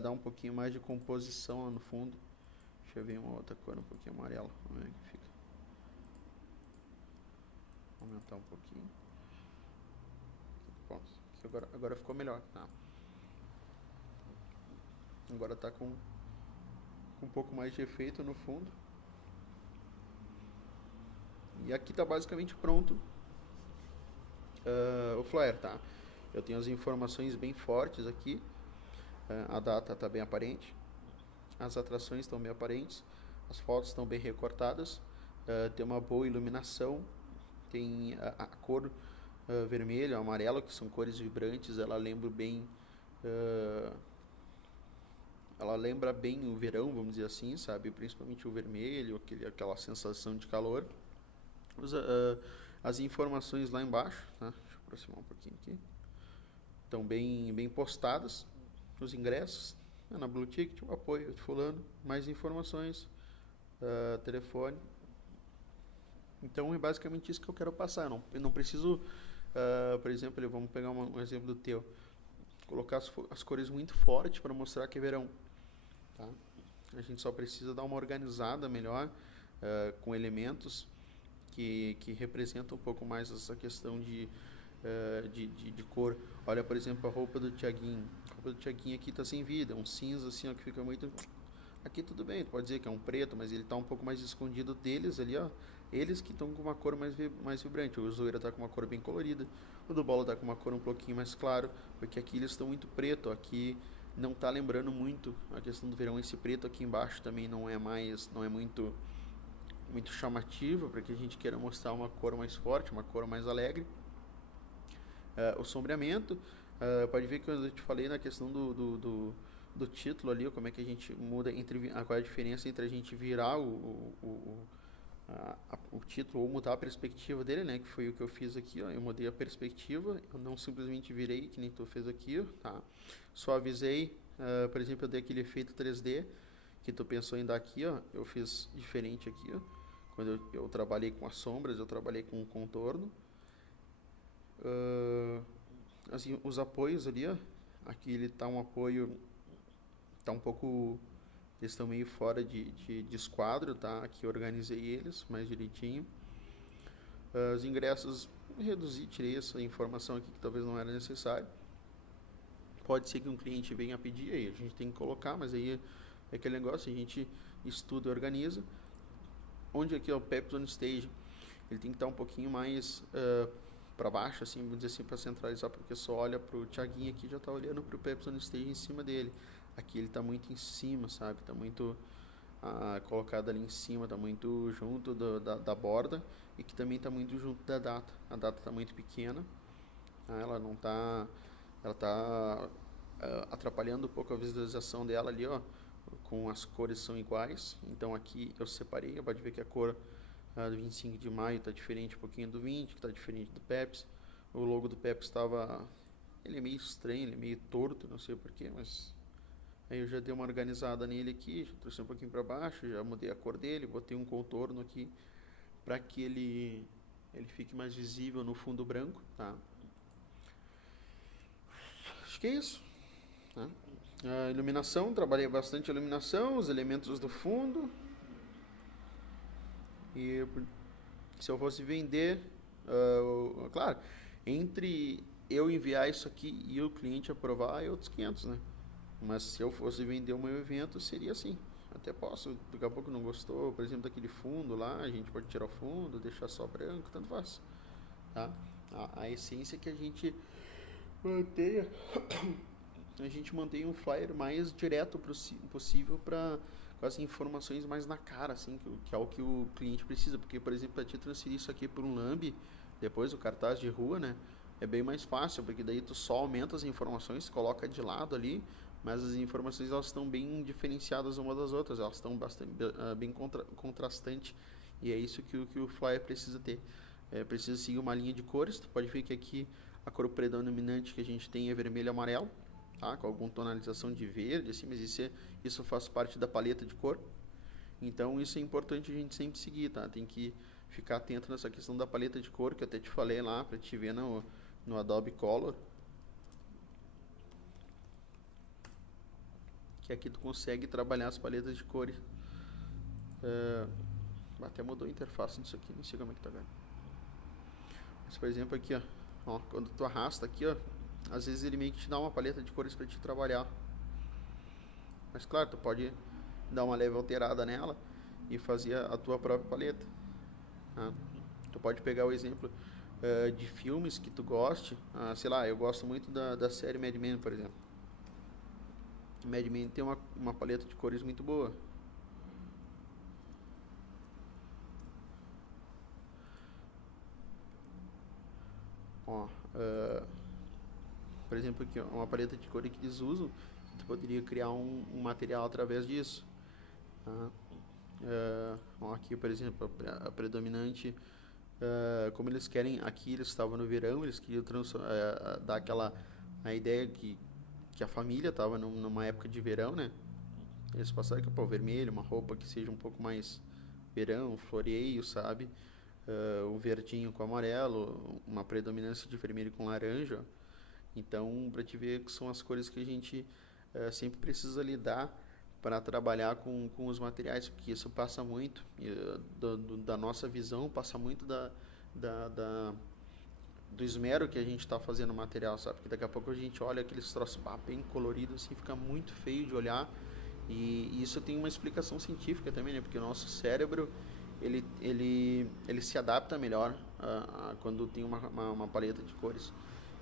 dar um pouquinho mais de composição lá no fundo. Deixa eu ver uma outra cor um pouquinho amarela, vamos ver que fica. Vou aumentar um pouquinho. Pronto, agora ficou melhor, tá? Agora tá com um pouco mais de efeito no fundo. E aqui tá basicamente pronto o flyer, tá? Eu tenho as informações bem fortes aqui. A data está bem aparente. As atrações estão bem aparentes. As fotos estão bem recortadas. Tem uma boa iluminação. Tem a cor vermelho, amarelo, que são cores vibrantes, ah, ela lembra bem o verão, vamos dizer assim, sabe? Principalmente o vermelho, aquela sensação de calor. As informações lá embaixo, tá? Deixa eu aproximar um pouquinho aqui. Estão bem postadas, os ingressos, na Blue Ticket, o apoio de fulano, mais informações, telefone. Então é basicamente isso que eu quero passar. Eu não preciso, por exemplo, vamos pegar um exemplo do teu, colocar as cores muito fortes para mostrar que é verão. Tá? A gente só precisa dar uma organizada melhor com elementos que representam um pouco mais essa questão de cor. Olha, por exemplo, a roupa do Thiaguinho. A roupa do Thiaguinho aqui está sem vida, um cinza assim, ó, que fica muito... Aqui tudo bem, tu pode dizer que é um preto, mas ele está um pouco mais escondido deles ali, ó. Eles que estão com uma cor mais vibrante. O Zoeira está com uma cor bem colorida. O do Bola está com uma cor um pouquinho mais claro, porque aqui eles estão muito preto. Aqui não está lembrando muito a questão do verão. Esse preto aqui embaixo também não é muito chamativo, para que a gente queira mostrar uma cor mais forte, uma cor mais alegre. O sombreamento, pode ver que eu te falei na questão do título ali, como é que a gente muda, qual é a diferença entre a gente virar o título ou mudar a perspectiva dele, né? Que foi o que eu fiz aqui, ó. Eu mudei a perspectiva, eu não simplesmente virei, que nem tu fez aqui, tá? Suavizei, por exemplo, eu dei aquele efeito 3D que tu pensou em dar aqui, ó. Eu fiz diferente aqui, ó. Quando eu trabalhei com as sombras, eu trabalhei com o contorno. Assim, os apoios ali, ó. Aqui ele tá um apoio, tá um pouco... Eles estão meio fora de esquadro, tá? Aqui eu organizei eles mais direitinho. Os ingressos, reduzi, tirei essa informação aqui que talvez não era necessário. Pode ser que um cliente venha pedir, aí a gente tem que colocar, mas aí é aquele negócio, a gente estuda e organiza. Onde aqui é o Pepsi on Stage, ele tem que estar um pouquinho mais para baixo, assim, vamos dizer assim, para centralizar, porque só olha para o Thiaguinho aqui, já está olhando para o Pepsi on Stage em cima dele. Aqui ele está muito em cima, sabe? Está muito colocado ali em cima, está muito junto da borda, e que também está muito junto da data. A data está muito pequena, ela não está... Ela está atrapalhando um pouco a visualização dela ali, ó, com as cores são iguais. Então aqui eu separei, pode ver que a cor do 25 de maio está diferente um pouquinho do 20, que está diferente do Pepsi. O logo do Pepsi estava... Ele é meio estranho, ele é meio torto, não sei porquê, mas... Aí eu já dei uma organizada nele aqui, já trouxe um pouquinho para baixo, já mudei a cor dele, botei um contorno aqui para que ele fique mais visível no fundo branco, tá? Acho que é isso, tá? A iluminação, trabalhei bastante a iluminação, os elementos do fundo. E se eu fosse vender, claro, entre eu enviar isso aqui e o cliente aprovar é outros 500, né? Mas se eu fosse vender o meu evento, seria assim. Até posso, daqui a pouco não gostou, por exemplo, daquele fundo lá, a gente pode tirar o fundo, deixar só branco, tanto faz. Tá? A essência é que a gente mantenha, um flyer mais direto possível com as informações mais na cara, assim, que é o que o cliente precisa. Porque, por exemplo, para te transferir isso aqui por um Lambi, depois o cartaz de rua, né? É bem mais fácil, porque daí tu só aumenta as informações, coloca de lado ali, mas as informações elas estão bem diferenciadas umas das outras, elas estão bem contrastantes, e é isso que o flyer precisa ter. Precisa seguir uma linha de cores. Tu pode ver que aqui a cor predominante que a gente tem é vermelho e amarelo, tá? Com alguma tonalização de verde, assim, mas isso faz parte da paleta de cor. Então isso é importante a gente sempre seguir, tá? Tem que ficar atento nessa questão da paleta de cor, que eu até te falei lá, para te ver no Adobe Color, que aqui tu consegue trabalhar as paletas de cores. Até mudou a interface disso aqui, não sei como é que tá vendo. Mas, por exemplo, aqui, ó, quando tu arrasta aqui, ó, às vezes ele meio que te dá uma paleta de cores para te trabalhar. Mas claro, tu pode dar uma leve alterada nela e fazer a tua própria paleta. Tá? Tu pode pegar o exemplo de filmes que tu goste. Sei lá, eu gosto muito da série Mad Men, por exemplo. Mad Men tem uma paleta de cores muito boa. Ó, por exemplo, aqui, ó, uma paleta de cor que eles usam, tu poderia criar um material através disso. Tá? Ó, aqui, por exemplo, a predominante, como eles querem, aqui eles estavam no verão, eles queriam dar aquela a ideia que a família estava numa época de verão, né? Eles passaram aqui, pô, vermelho, uma roupa que seja um pouco mais verão, floreio, sabe? O verdinho com amarelo, uma predominância de vermelho com laranja. Então, para te ver que são as cores que a gente sempre precisa lidar para trabalhar com os materiais, porque isso passa muito da nossa visão, passa muito do esmero que a gente está fazendo no material, sabe? Porque daqui a pouco a gente olha aqueles troços bem coloridos, assim, fica muito feio de olhar. E isso tem uma explicação científica também, né? Porque o nosso cérebro, ele se adapta melhor quando tem uma paleta de cores.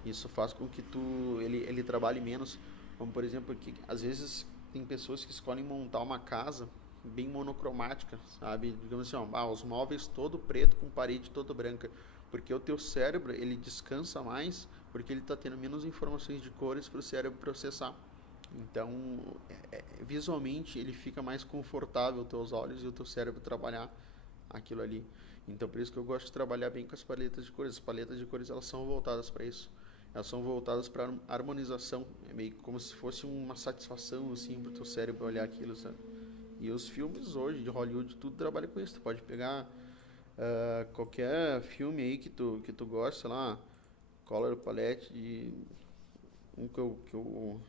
Isso faz com que ele trabalhe menos. Como, por exemplo, que às vezes tem pessoas que escolhem montar uma casa bem monocromática, sabe? Digamos assim, ó, os móveis todo preto com parede toda branca. Porque o teu cérebro, ele descansa mais porque ele está tendo menos informações de cores para o cérebro processar. Então, visualmente, ele fica mais confortável os teus olhos e o teu cérebro trabalhar aquilo ali. Então, por isso que eu gosto de trabalhar bem com as paletas de cores. As paletas de cores, elas são voltadas para isso. Elas são voltadas para harmonização. É meio como se fosse uma satisfação, assim, para o teu cérebro olhar aquilo, sabe? E os filmes hoje, de Hollywood, tudo trabalha com isso. Tu pode pegar qualquer filme aí que tu gosta, sei lá, Color Palette, que eu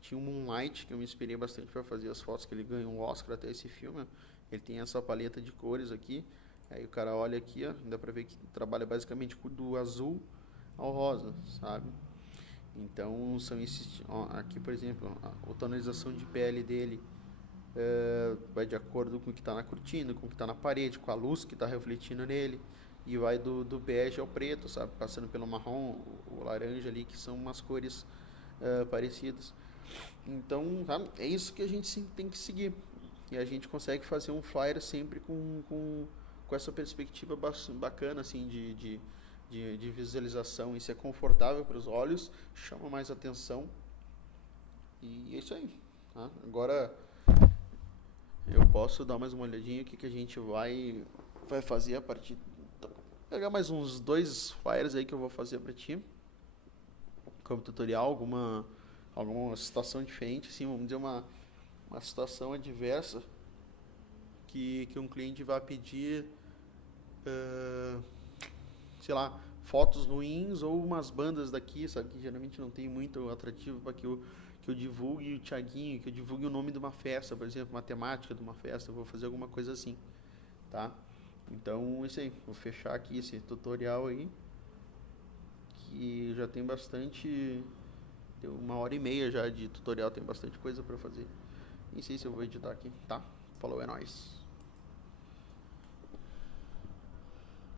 tinha um Moonlight, que eu me inspirei bastante para fazer as fotos, que ele ganhou um Oscar até esse filme. Ele tem essa paleta de cores aqui. Aí o cara olha aqui, ó, dá pra ver que trabalha basicamente do azul ao rosa, sabe? Então são esses. Ó, aqui, por exemplo, a tonalização de pele dele vai de acordo com o que está na cortina, com o que está na parede, com a luz que está refletindo nele. E vai do bege ao preto, sabe? Passando pelo marrom, o laranja ali, que são umas cores parecidas. Então, sabe? É isso que a gente tem que seguir. E a gente consegue fazer um flyer sempre com essa perspectiva bacana, assim, de visualização. Isso é confortável para os olhos, chama mais atenção. E é isso aí. Tá? Agora, eu posso dar mais uma olhadinha o que a gente vai fazer a partir... Então, vou pegar mais uns 2 flyers aí que eu vou fazer para ti. Como tutorial, alguma situação diferente, assim, vamos dizer uma situação adversa que um cliente vai pedir, sei lá, fotos ruins ou umas bandas daqui, sabe, que geralmente não tem muito atrativo para que eu divulgue o Thiaguinho, que eu divulgue o nome de uma festa, por exemplo, uma temática de uma festa, eu vou fazer alguma coisa assim, tá? Então, isso aí, vou fechar aqui esse tutorial aí, que já tem bastante... Deu 1h30 já de tutorial, tem bastante coisa pra fazer. Nem sei se eu vou editar aqui, tá? Falou, é nóis.